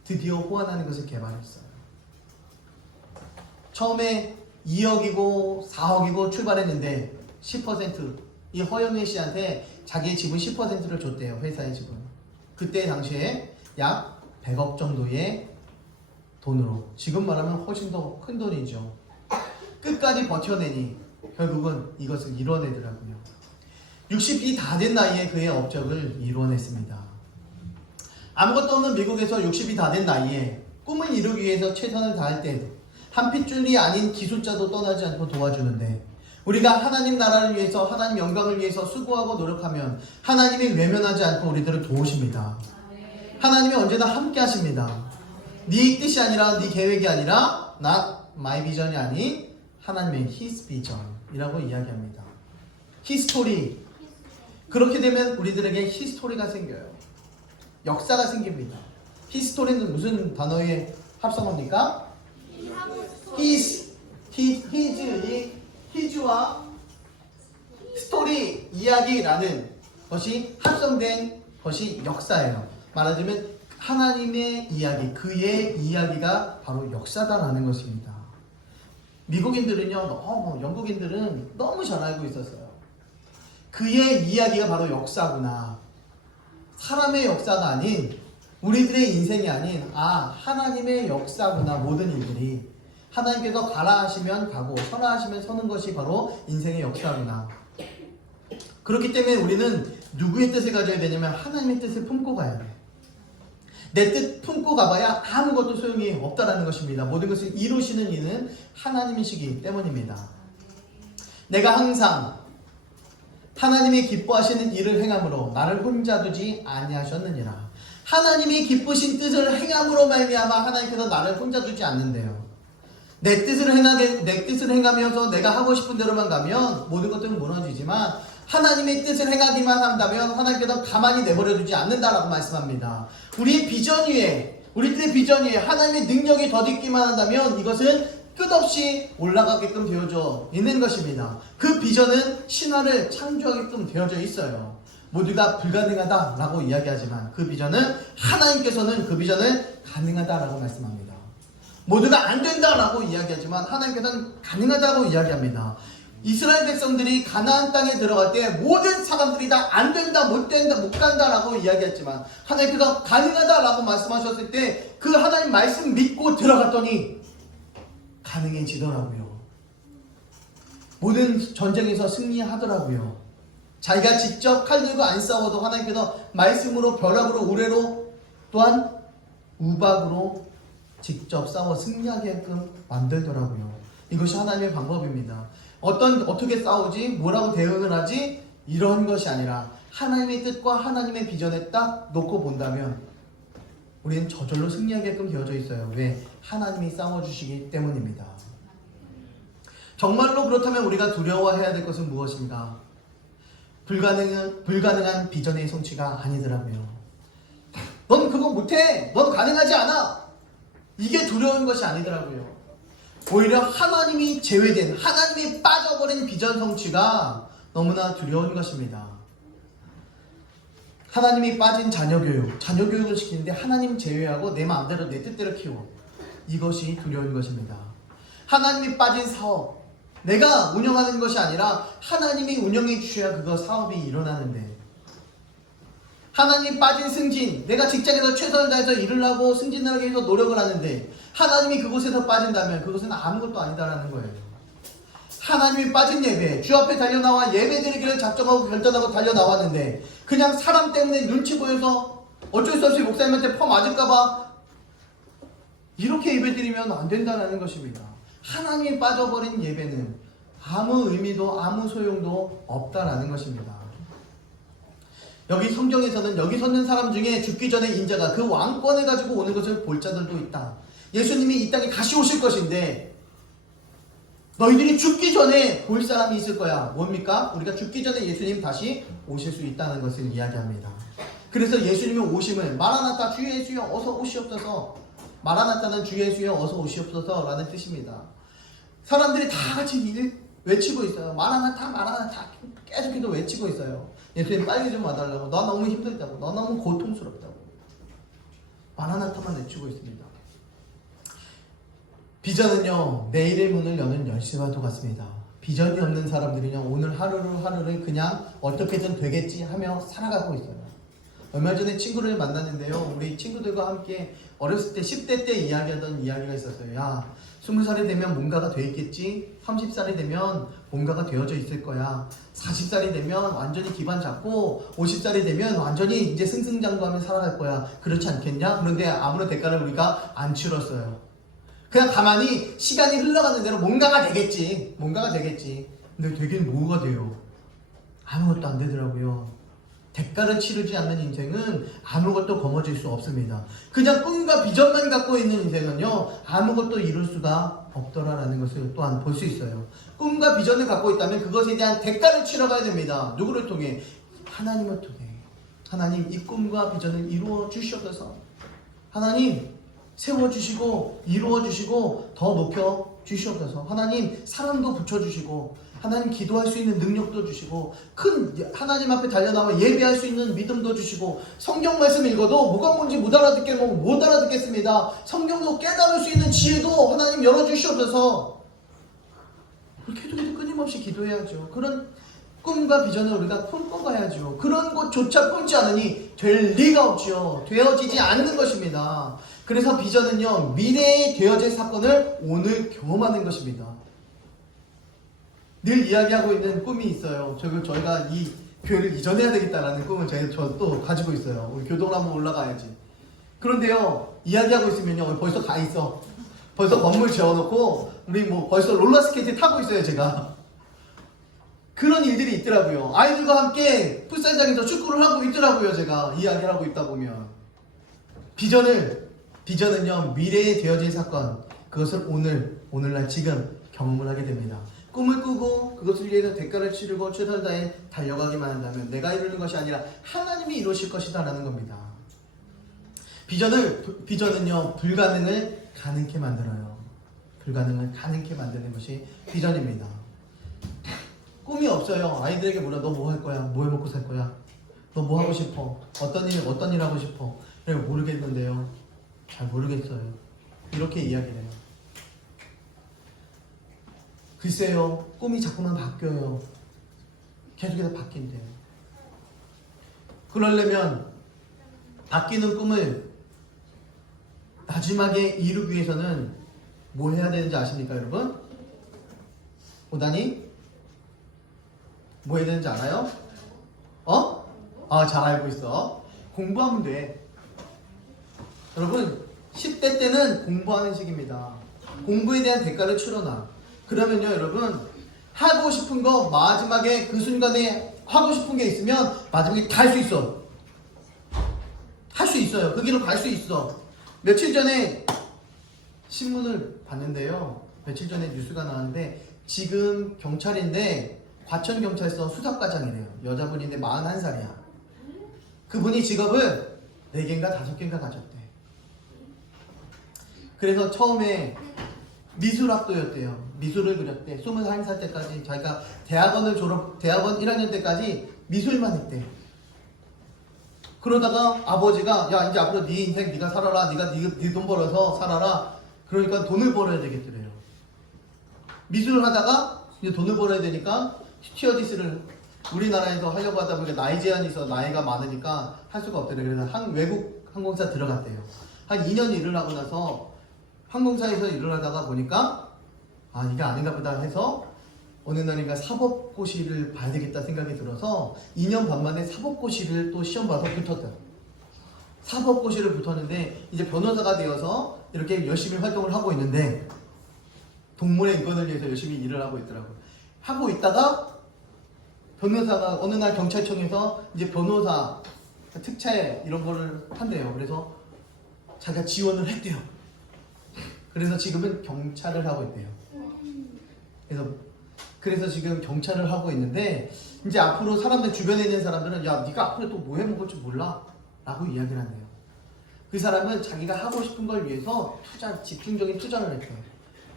드디어 호환하는 것을 개발했어요. 처음에 2억이고 4억이고 출발했는데 10% 이 허영애 씨한테 자기의 지분 10%를 줬대요. 회사의 지분. 그때 당시에 약 100억 정도의 돈으로, 지금 말하면 훨씬 더 큰 돈이죠. 끝까지 버텨내니 결국은 이것을 이뤄내더라고요. 60이 다 된 나이에 그의 업적을 이뤄냈습니다. 아무것도 없는 미국에서 60이 다 된 나이에 꿈을 이루기 위해서 최선을 다할 때 한 핏줄이 아닌 기술자도 떠나지 않고 도와주는데, 우리가 하나님 나라를 위해서, 하나님 영광을 위해서 수고하고 노력하면 하나님이 외면하지 않고 우리들을 도우십니다. 하나님이 언제나 함께 하십니다. 네 뜻이 아니라, 네 계획이 아니라 not my vision이 아닌 하나님의 His vision이라고 이야기합니다. 히스토리. 그렇게 되면 우리들에게 히스토리가 생겨요. 역사가 생깁니다. 히스토리는 무슨 단어의 합성어입니까? 히즈와 스토리, 이야기라는 것이 합성된 것이 역사예요. 말하자면 하나님의 이야기, 그의 이야기가 바로 역사다라는 것입니다. 미국인들은요, 영국인들은 너무 잘 알고 있었어요. 그의 이야기가 바로 역사구나. 사람의 역사가 아닌, 우리들의 인생이 아닌, 하나님의 역사구나. 모든 일들이 하나님께서 가라 하시면 가고 서라 하시면 서는 것이 바로 인생의 역사구나. 그렇기 때문에 우리는 누구의 뜻을 가져야 되냐면 하나님의 뜻을 품고 가야 돼. 내 뜻 품고 가봐야 아무것도 소용이 없다라는 것입니다. 모든 것을 이루시는 이는 하나님이시기 때문입니다. 내가 항상 하나님이 기뻐하시는 일을 행함으로 나를 혼자 두지 아니하셨느니라. 하나님이 기쁘신 뜻을 행함으로 말미암아 하나님께서 나를 혼자 두지 않는데요. 내 뜻을 행하면서 내가 하고 싶은 대로만 가면 모든 것들은 무너지지만 하나님의 뜻을 행하기만 한다면 하나님께서 가만히 내버려 두지 않는다라고 말씀합니다. 우리들의 비전 위에 하나님의 능력이 덧입기만 한다면 이것은 끝없이 올라가게끔 되어져 있는 것입니다. 그 비전은 신화를 창조하게끔 되어져 있어요. 모두가 불가능하다라고 이야기하지만 그 비전은 하나님께서는 그 비전을 가능하다라고 말씀합니다. 모두가 안 된다라고 이야기하지만 하나님께서는 가능하다고 이야기합니다. 이스라엘 백성들이 가나안 땅에 들어갈 때 모든 사람들이 다 안 된다, 못 된다, 못 간다라고 이야기했지만 하나님께서 가능하다라고 말씀하셨을 때 그 하나님 말씀 믿고 들어갔더니 가능해지더라고요. 모든 전쟁에서 승리하더라고요. 자기가 직접 칼 들고 안 싸워도 하나님께서 말씀으로, 벼락으로, 우레로, 또한 우박으로 직접 싸워 승리하게끔 만들더라고요. 이것이 하나님의 방법입니다. 어떻게 싸우지? 뭐라고 대응을 하지? 이런 것이 아니라 하나님의 뜻과 하나님의 비전에 딱 놓고 본다면 우리는 저절로 승리하게끔 되어져 있어요. 왜? 하나님이 싸워주시기 때문입니다. 정말로 그렇다면 우리가 두려워해야 될 것은 무엇인가? 불가능한 비전의 성취가 아니더라고요. 넌 그거 못해! 넌 가능하지 않아! 이게 두려운 것이 아니더라고요. 오히려 하나님이 제외된, 하나님이 빠져버린 비전 성취가 너무나 두려운 것입니다. 하나님이 빠진 자녀교육을 시키는데 하나님 제외하고 내 마음대로 내 뜻대로 키워. 이것이 두려운 것입니다. 하나님이 빠진 사업, 내가 운영하는 것이 아니라 하나님이 운영해 주셔야 그거 사업이 일어나는데, 하나님이 빠진 승진, 내가 직장에서 최선을 다해서 일을 하고 승진을 하기 위해서 노력을 하는데 하나님이 그곳에서 빠진다면 그것은 아무것도 아니다라는 거예요. 하나님이 빠진 예배, 주 앞에 달려나와 예배 드리기를 작정하고 결단하고 달려나왔는데 그냥 사람 때문에 눈치 보여서 어쩔 수 없이 목사님한테 퍼 맞을까봐 이렇게 예배 드리면 안 된다는 것입니다. 하나님이 빠져버린 예배는 아무 의미도 아무 소용도 없다라는 것입니다. 여기 성경에서는 여기 섰는 사람 중에 죽기 전에 인자가 그 왕권을 가지고 오는 것을 볼 자들도 있다. 예수님이 이 땅에 다시 오실 것인데 너희들이 죽기 전에 볼 사람이 있을 거야. 뭡니까? 우리가 죽기 전에 예수님 다시 오실 수 있다는 것을 이야기합니다. 그래서 예수님의 오심을 마라나타 주 예수여 어서 오시옵소서, 마라나타는 주 예수여 어서 오시옵소서 라는 뜻입니다. 사람들이 다 같이 외치고 있어요. 마라나타 마라나타 계속해서 외치고 있어요. 예수님 빨리 좀 와달라고. 나 너무 힘들다고. 나 너무 고통스럽다고. 마라나타만 외치고 있습니다. 비전은요, 내일의 문을 여는 열쇠와도 같습니다. 비전이 없는 사람들은요, 오늘 하루를 그냥 어떻게든 되겠지 하며 살아가고 있어요. 얼마 전에 친구를 만났는데요, 우리 친구들과 함께 어렸을 때 10대 때 이야기하던 이야기가 있었어요. 야, 20살이 되면 뭔가가 돼 있겠지? 30살이 되면 뭔가가 되어져 있을 거야. 40살이 되면 완전히 기반 잡고 50살이 되면 완전히 이제 승승장구하며 살아갈 거야. 그렇지 않겠냐? 그런데 아무런 대가를 우리가 안 치렀어요. 그냥 가만히 시간이 흘러가는 대로 뭔가가 되겠지. 근데 되긴 뭐가 돼요? 아무것도 안 되더라고요. 대가를 치르지 않는 인생은 아무것도 거머쥘 수 없습니다. 그냥 꿈과 비전만 갖고 있는 인생은요, 아무것도 이룰 수가 없더라라는 것을 또한 볼 수 있어요. 꿈과 비전을 갖고 있다면 그것에 대한 대가를 치러가야 됩니다. 누구를 통해? 하나님을 통해. 하나님, 이 꿈과 비전을 이루어 주시옵소서. 하나님, 세워주시고 이루어주시고 더 높여주시옵소서. 하나님, 사랑도 붙여주시고 하나님, 기도할 수 있는 능력도 주시고 큰 하나님 앞에 달려나와 예배할 수 있는 믿음도 주시고, 성경 말씀 읽어도 뭐가 뭔지 못 알아듣겠습니다. 성경도 깨달을 수 있는 지혜도 하나님 열어주시옵소서. 그렇게 끊임없이 기도해야죠. 그런 꿈과 비전을 우리가 꿈꿔가야죠. 그런 것조차 꿈지 않으니 될 리가 없죠. 되어지지 않는 것입니다. 그래서 비전은요, 미래에 되어질 사건을 오늘 경험하는 것입니다. 늘 이야기하고 있는 꿈이 있어요. 저희가 이 교회를 이전해야 되겠다라는 꿈을 저 또 가지고 있어요. 우리 교동을 한번 올라가야지. 그런데요, 이야기하고 있으면요, 벌써 가 있어. 벌써 건물 지어놓고 우리 뭐 벌써 롤러스케이트 타고 있어요, 제가. 그런 일들이 있더라고요. 아이들과 함께 풋살장에서 축구를 하고 있더라고요, 제가 이야기를 하고 있다 보면. 비전은요, 미래에 되어질 사건, 그것을 오늘날 지금 경험을 하게 됩니다. 꿈을 꾸고 그것을 위해서 대가를 치르고 최선을 다해 달려가기만 한다면 내가 이루는 것이 아니라 하나님이 이루실 것이다 라는 겁니다. 비전은요, 불가능을 가능케 만들어요. 불가능을 가능케 만드는 것이 비전입니다. 꿈이 없어요. 아이들에게 물어, 너 뭐 할 거야? 뭐 해 먹고 살 거야? 너 뭐 하고 싶어? 어떤 일 하고 싶어? 그래요, 모르겠는데요. 잘 모르겠어요. 이렇게 이야기를 해요. 글쎄요, 꿈이 자꾸만 바뀌어요. 계속해서 바뀐대요. 그러려면 바뀌는 꿈을 마지막에 이루기 위해서는 뭐 해야 되는지 아십니까, 여러분? 오다니? 뭐 해야 되는지 알아요? 잘 알고 있어. 공부하면 돼. 여러분, 10대 때는 공부하는 시기입니다. 공부에 대한 대가를 치러놔. 그러면요, 여러분, 하고 싶은 거 마지막에 그 순간에 하고 싶은 게 있으면 마지막에 다 할 수 있어. 할 수 있어요. 그 길로 갈 수 있어. 며칠 전에 신문을 봤는데요. 며칠 전에 뉴스가 나왔는데 지금 경찰인데 과천경찰서 수사과장이래요. 여자분인데 41살이야. 그분이 직업을 4개인가 5개인가 가졌대. 그래서 처음에 미술학도였대요. 미술을 그렸대. 21살 때까지 자기가 대학원 1학년 때까지 미술만 했대. 그러다가 아버지가 야, 이제 앞으로 네 인생 네가 살아라. 네 돈 벌어서 살아라. 그러니까 돈을 벌어야 되겠더래요. 미술을 하다가 이제 돈을 벌어야 되니까 스튜어디스를 우리나라에서 하려고 하다 보니까 나이 제한이 있어. 나이가 많으니까 할 수가 없대요. 그래서 외국 항공사 들어갔대요. 한 2년 일을 하고 나서 항공사에서 일을 하다가 보니까 이게 아닌가 보다 해서 어느 날인가 사법고시를 봐야 되겠다 생각이 들어서 2년 반 만에 사법고시를 또 시험 봐서 붙었다. 사법고시를 붙었는데 이제 변호사가 되어서 이렇게 열심히 활동을 하고 있는데 동물의 인권을 위해서 열심히 일을 하고 있더라고요. 하고 있다가 변호사가 어느 날 경찰청에서 이제 변호사 특채 이런 거를 한대요. 그래서 자기가 지원을 했대요. 그래서 지금은 경찰을 하고 있대요. 그래서 지금 경찰을 하고 있는데 이제 앞으로 사람들 주변에 있는 사람들은 야, 네가 앞으로 또 뭐 해먹을 줄 몰라? 라고 이야기를 한대요. 그 사람은 자기가 하고 싶은 걸 위해서 집중적인 투자를 했대요.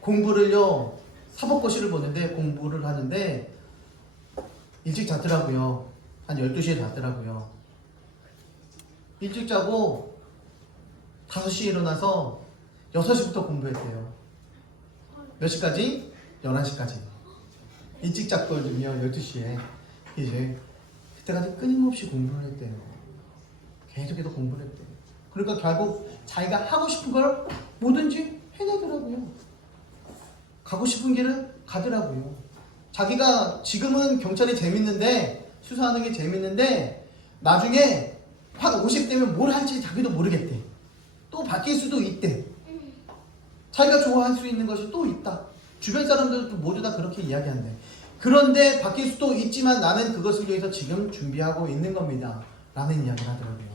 공부를요, 사법고시를 보는데 공부를 하는데 일찍 잤더라고요. 한 12시에 잤더라고요. 일찍 자고 5시에 일어나서 6시부터 공부했대요. 몇 시까지? 11시까지. 일찍 잤거든요, 12시에. 이제 그때까지 끊임없이 공부를 했대요. 계속해서 공부를 했대요. 그러니까 결국 자기가 하고 싶은 걸 뭐든지 해내더라고요. 가고 싶은 길을 가더라고요. 자기가 지금은 경찰이 재밌는데, 수사하는 게 재밌는데 나중에 한 50대면 뭘 할지 자기도 모르겠대. 또 바뀔 수도 있대. 자기가 좋아할 수 있는 것이 또 있다. 주변 사람들도 모두 다 그렇게 이야기한대. 그런데 바뀔 수도 있지만 나는 그것을 위해서 지금 준비하고 있는 겁니다. 라는 이야기를 하더라고요.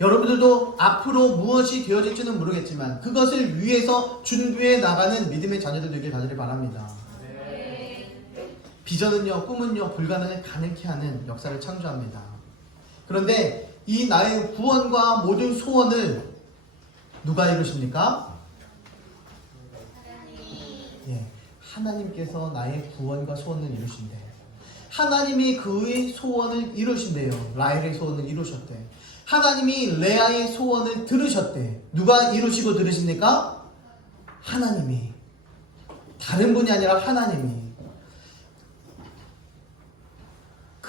여러분들도 앞으로 무엇이 되어질지는 모르겠지만 그것을 위해서 준비해 나가는 믿음의 자녀들 되길 가지를 바랍니다. 비전은요, 꿈은요, 불가능을 가능케 하는 역사를 창조합니다. 그런데 이 나의 구원과 모든 소원을 누가 이루십니까? 하나님께서 나의 구원과 소원을 이루신대요. 하나님이 그의 소원을 이루신대요. 라헬의 소원을 이루셨대. 하나님이 레아의 소원을 들으셨대. 누가 이루시고 들으십니까? 하나님이. 다른 분이 아니라 하나님이.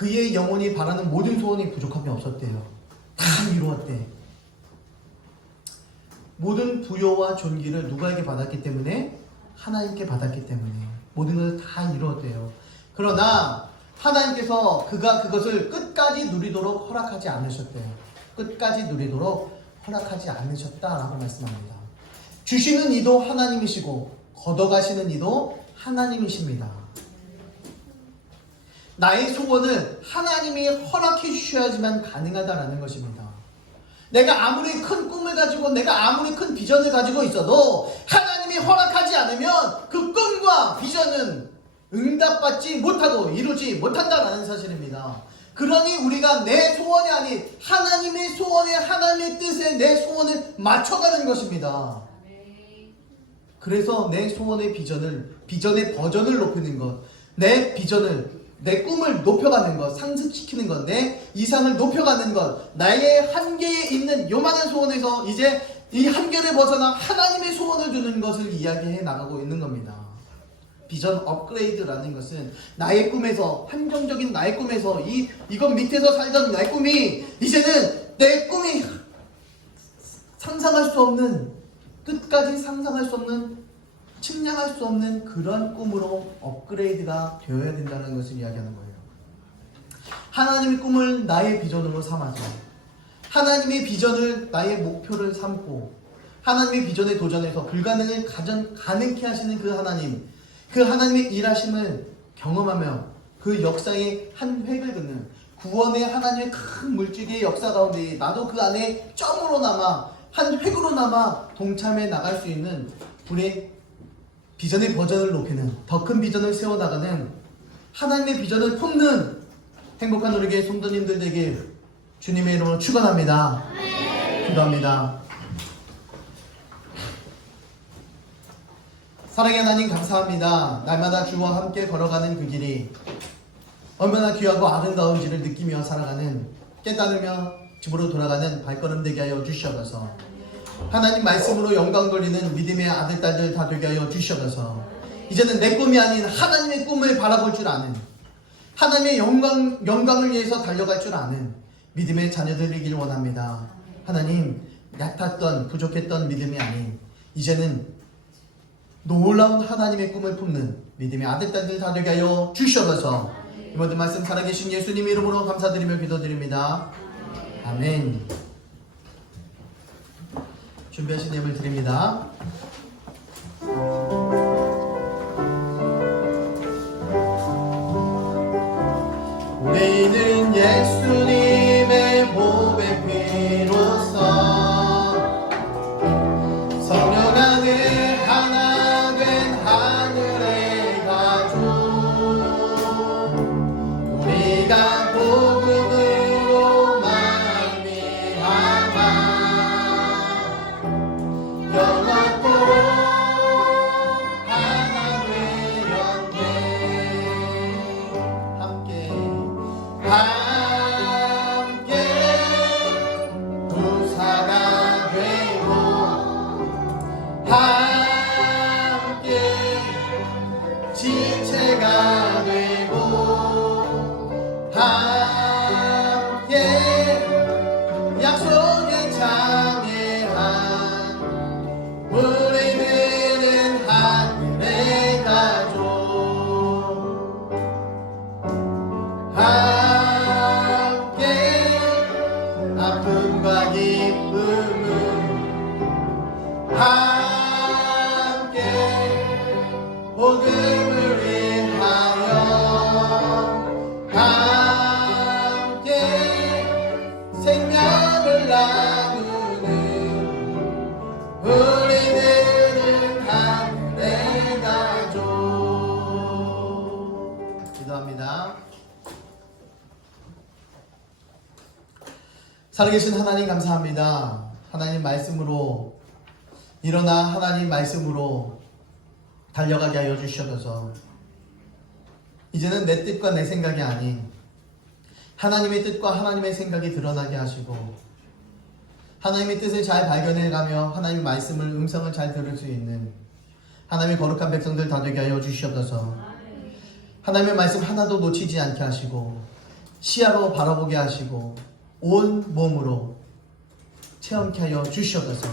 그의 영혼이 바라는 모든 소원이 부족함이 없었대요. 다 이루었대. 모든 부여와 존귀를 누구에게 받았기 때문에? 하나님께 받았기 때문에 모든 것을 다 이루었대요. 그러나 하나님께서 그가 그것을 끝까지 누리도록 허락하지 않으셨대요. 끝까지 누리도록 허락하지 않으셨다라고 말씀합니다. 주시는 이도 하나님이시고 걷어가시는 이도 하나님이십니다. 나의 소원을 하나님이 허락해 주셔야지만 가능하다라는 것입니다. 내가 아무리 큰 꿈을 가지고 내가 아무리 큰 비전을 가지고 있어도 하나님이 허락하지 않으면 그 꿈과 비전은 응답받지 못하고 이루지 못한다라는 사실입니다. 그러니 우리가 내 소원이 아닌 하나님의 소원에 하나님의 뜻에 내 소원을 맞춰가는 것입니다. 그래서 내 소원의 비전의 버전을 높이는 것, 내 비전을 내 꿈을 높여가는 것, 상승시키는 것, 내 이상을 높여가는 것, 나의 한계에 있는 요만한 소원에서 이제 이 한계를 벗어나 하나님의 소원을 주는 것을 이야기해 나가고 있는 겁니다. 비전 업그레이드라는 것은 나의 꿈에서, 한정적인 나의 꿈에서 이것 밑에서 살던 나의 꿈이 이제는 내 꿈이 상상할 수 없는, 끝까지 상상할 수 없는, 측량할 수 없는 그런 꿈으로 업그레이드가 되어야 된다는 것을 이야기하는 거예요. 하나님의 꿈을 나의 비전으로 삼아서 하나님의 비전을 나의 목표를 삼고 하나님의 비전에 도전해서 불가능을 가능케 하시는 그 하나님의 일하심을 경험하며 그 역사의 한 획을 긋는 구원의 하나님의 큰 물질의 역사 가운데 나도 그 안에 점으로 남아 한 획으로 남아 동참해 나갈 수 있는 우리의 비전의 버전을 높이는 더 큰 비전을 세워나가는 하나님의 비전을 품는 행복한 우리 교회 성도님들 되길 주님의 이름으로 축원합니다. 기도합니다. 사랑의 하나님 감사합니다. 날마다 주와 함께 걸어가는 그 길이 얼마나 귀하고 아름다운지를 느끼며 살아가는 깨달으며 집으로 돌아가는 발걸음 되게 하여 주시옵소서. 하나님 말씀으로 영광 돌리는 믿음의 아들 딸들 다 되게 하여 주시옵소서. 이제는 내 꿈이 아닌 하나님의 꿈을 바라볼 줄 아는, 하나님의 영광을 위해서 달려갈 줄 아는 믿음의 자녀들이길 원합니다. 하나님, 얕았던 부족했던 믿음이 아닌 이제는 놀라운 하나님의 꿈을 품는 믿음의 아들 딸들 다 되게 하여 주시옵소서. 이 모든 말씀 살아계신 예수님 이름으로 감사드리며 기도드립니다. 아멘. 준비하신 예물 드립니다. 우리는 예수님의 보배 피로써 성령 안에 하나 된 하늘의 가족, 우리가 복음으로 말미암아 영원토록 하나 되었네. 함께 부사가 되고 함께 지체가 되고 함께 약속에 참여한 우리들은 하늘의 가족, 함께 아픔과 기쁨을 함께 복음을 위하여 함께 생명을 나누는 우리들은 하늘의 가족. 기도합니다. 살아계신 하나님 감사합니다. 하나님 말씀으로 일어나 하나님 말씀으로 달려가게 하여 주시옵소서. 이제는 내 뜻과 내 생각이 아닌 하나님의 뜻과 하나님의 생각이 드러나게 하시고 하나님의 뜻을 잘 발견해가며 하나님의 말씀을 음성을 잘 들을 수 있는 하나님의 거룩한 백성들 다 되게 하여 주시옵소서. 하나님의 말씀 하나도 놓치지 않게 하시고 시야로 바라보게 하시고 온 몸으로 체험케 하여 주시옵소서.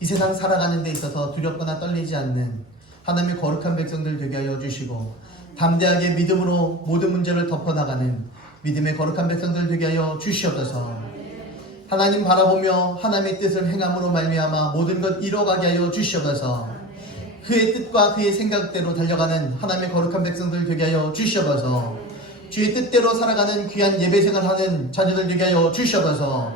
이 세상 살아가는 데 있어서 두렵거나 떨리지 않는 하나님의 거룩한 백성들 되게 하여 주시고 담대하게 믿음으로 모든 문제를 덮어나가는 믿음의 거룩한 백성들 되게 하여 주시옵소서. 하나님 바라보며 하나님의 뜻을 행함으로 말미암아 모든 것 이뤄가게 하여 주시옵소서. 그의 뜻과 그의 생각대로 달려가는 하나님의 거룩한 백성들 되게 하여 주시옵소서. 주의 뜻대로 살아가는 귀한 예배생활 하는 자녀들 되게 하여 주시옵소서.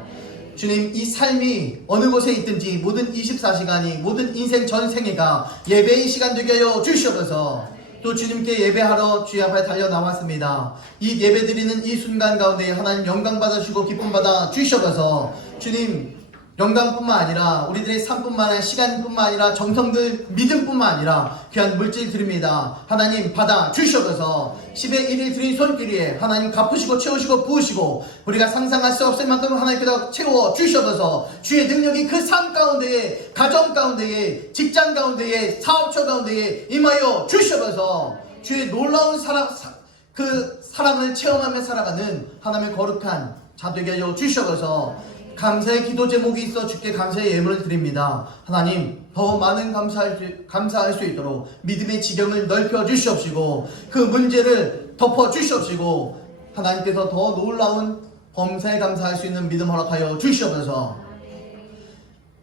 주님, 이 삶이 어느 곳에 있든지 모든 24시간이 모든 인생 전생애가 예배의 시간 되게 하여 주시옵소서. 또 주님께 예배하러 주의 앞에 달려 나왔습니다. 이 예배 드리는 이 순간 가운데 하나님 영광 받아주시고 기쁨 받아 주시옵소서. 주님, 영광뿐만 아니라 우리들의 삶뿐만 아니라 시간뿐만 아니라 정성들 믿음뿐만 아니라 귀한 물질 드립니다. 하나님 받아 주시옵소서. 10의 1을 드린 손길에 하나님 갚으시고 채우시고 부으시고 우리가 상상할 수 없을 만큼 하나님께서 채워 주시옵소서. 주의 능력이 그 삶 가운데에 가정 가운데에 직장 가운데에 사업처 가운데에 임하여 주시옵소서. 주의 놀라운 그 사랑을 체험하며 살아가는 하나님의 거룩한 자 되게 하여 주시옵소서. 감사의 기도 제목이 있어 주께 감사의 예물을 드립니다. 하나님 더 많은 감사할 수 있도록 믿음의 지경을 넓혀 주시옵시고 그 문제를 덮어 주시옵시고 하나님께서 더 놀라운 범사에 감사할 수 있는 믿음 허락하여 주시옵소서.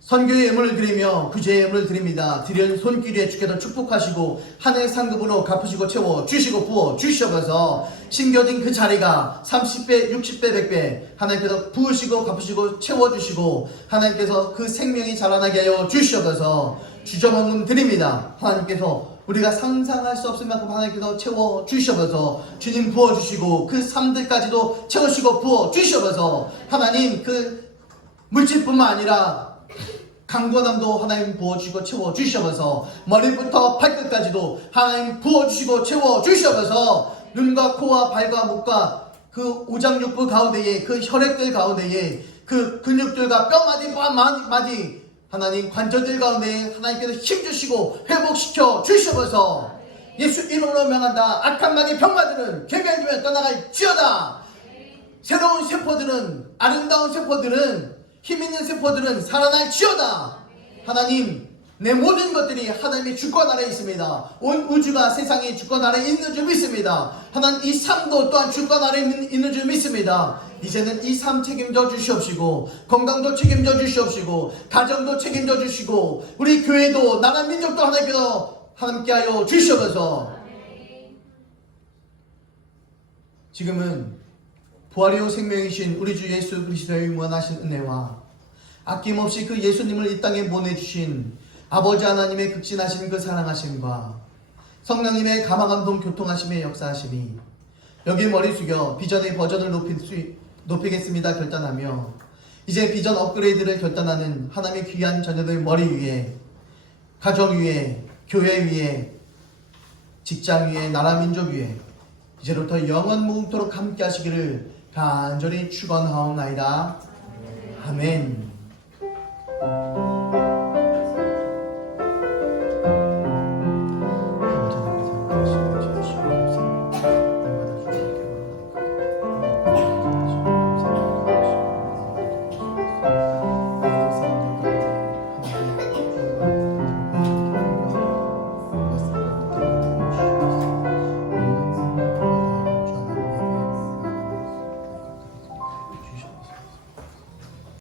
선교의 예물을 드리며 구제의 예물을 드립니다. 드린 손길에 주께서 축복하시고 하늘 상급으로 갚으시고 채워 주시고 부어 주시옵소서. 심겨진 그 자리가 30배, 60배, 100배 하나님께서 부으시고 갚으시고 채워주시고 하나님께서 그 생명이 자라나게 하여 주시옵소서. 주저만금 드립니다. 하나님께서 우리가 상상할 수 없을 만큼 하나님께서 채워 주시옵소서. 주님 부어주시고 그 삶들까지도 채우시고 부어 주시옵소서. 하나님 그 물질뿐만 아니라 강건함도 하나님 부어주시고 채워주시옵소서. 머리부터 발끝까지도 하나님 부어주시고 채워주시옵소서. 눈과 코와 발과 목과 그 오장육부 가운데에 그 혈액들 가운데에 그 근육들과 뼈마디 하나님 관절들 가운데에 하나님께서 힘주시고 회복시켜 주시옵소서. 예수 이름으로 명한다. 악한 마귀 병마들은 괴멸되며 떠나갈지어다. 새로운 세포들은 아름다운 세포들은 힘있는 세포들은 살아날지어다. 하나님 내 모든 것들이 하나님의 주권 아래에 있습니다. 온 우주가 세상의 주권 아래에 있는 줄 믿습니다. 하나님 이 삶도 또한 주권 아래에 있는 줄 믿습니다. 이제는 이 삶 책임져 주시옵시고 건강도 책임져 주시옵시고 가정도 책임져 주시고 우리 교회도 나라 민족도 하나님께서 함께하여 주시옵소서. 지금은 부활이요 생명이신 우리 주 예수 그리스도의 무한하신 은혜와 아낌없이 그 예수님을 이 땅에 보내주신 아버지 하나님의 극진하신 그 사랑하심과 성령님의 감화감동 교통하심의 역사하심이 여기 머리 숙여 비전의 버전을 높이겠습니다 결단하며 이제 비전 업그레이드를 결단하는 하나님의 귀한 자녀들 머리 위에 가정 위에 교회 위에 직장 위에 나라 민족 위에 이제부터 영원 무궁토록 함께 하시기를 간절히 축원하옵나이다. 아멘.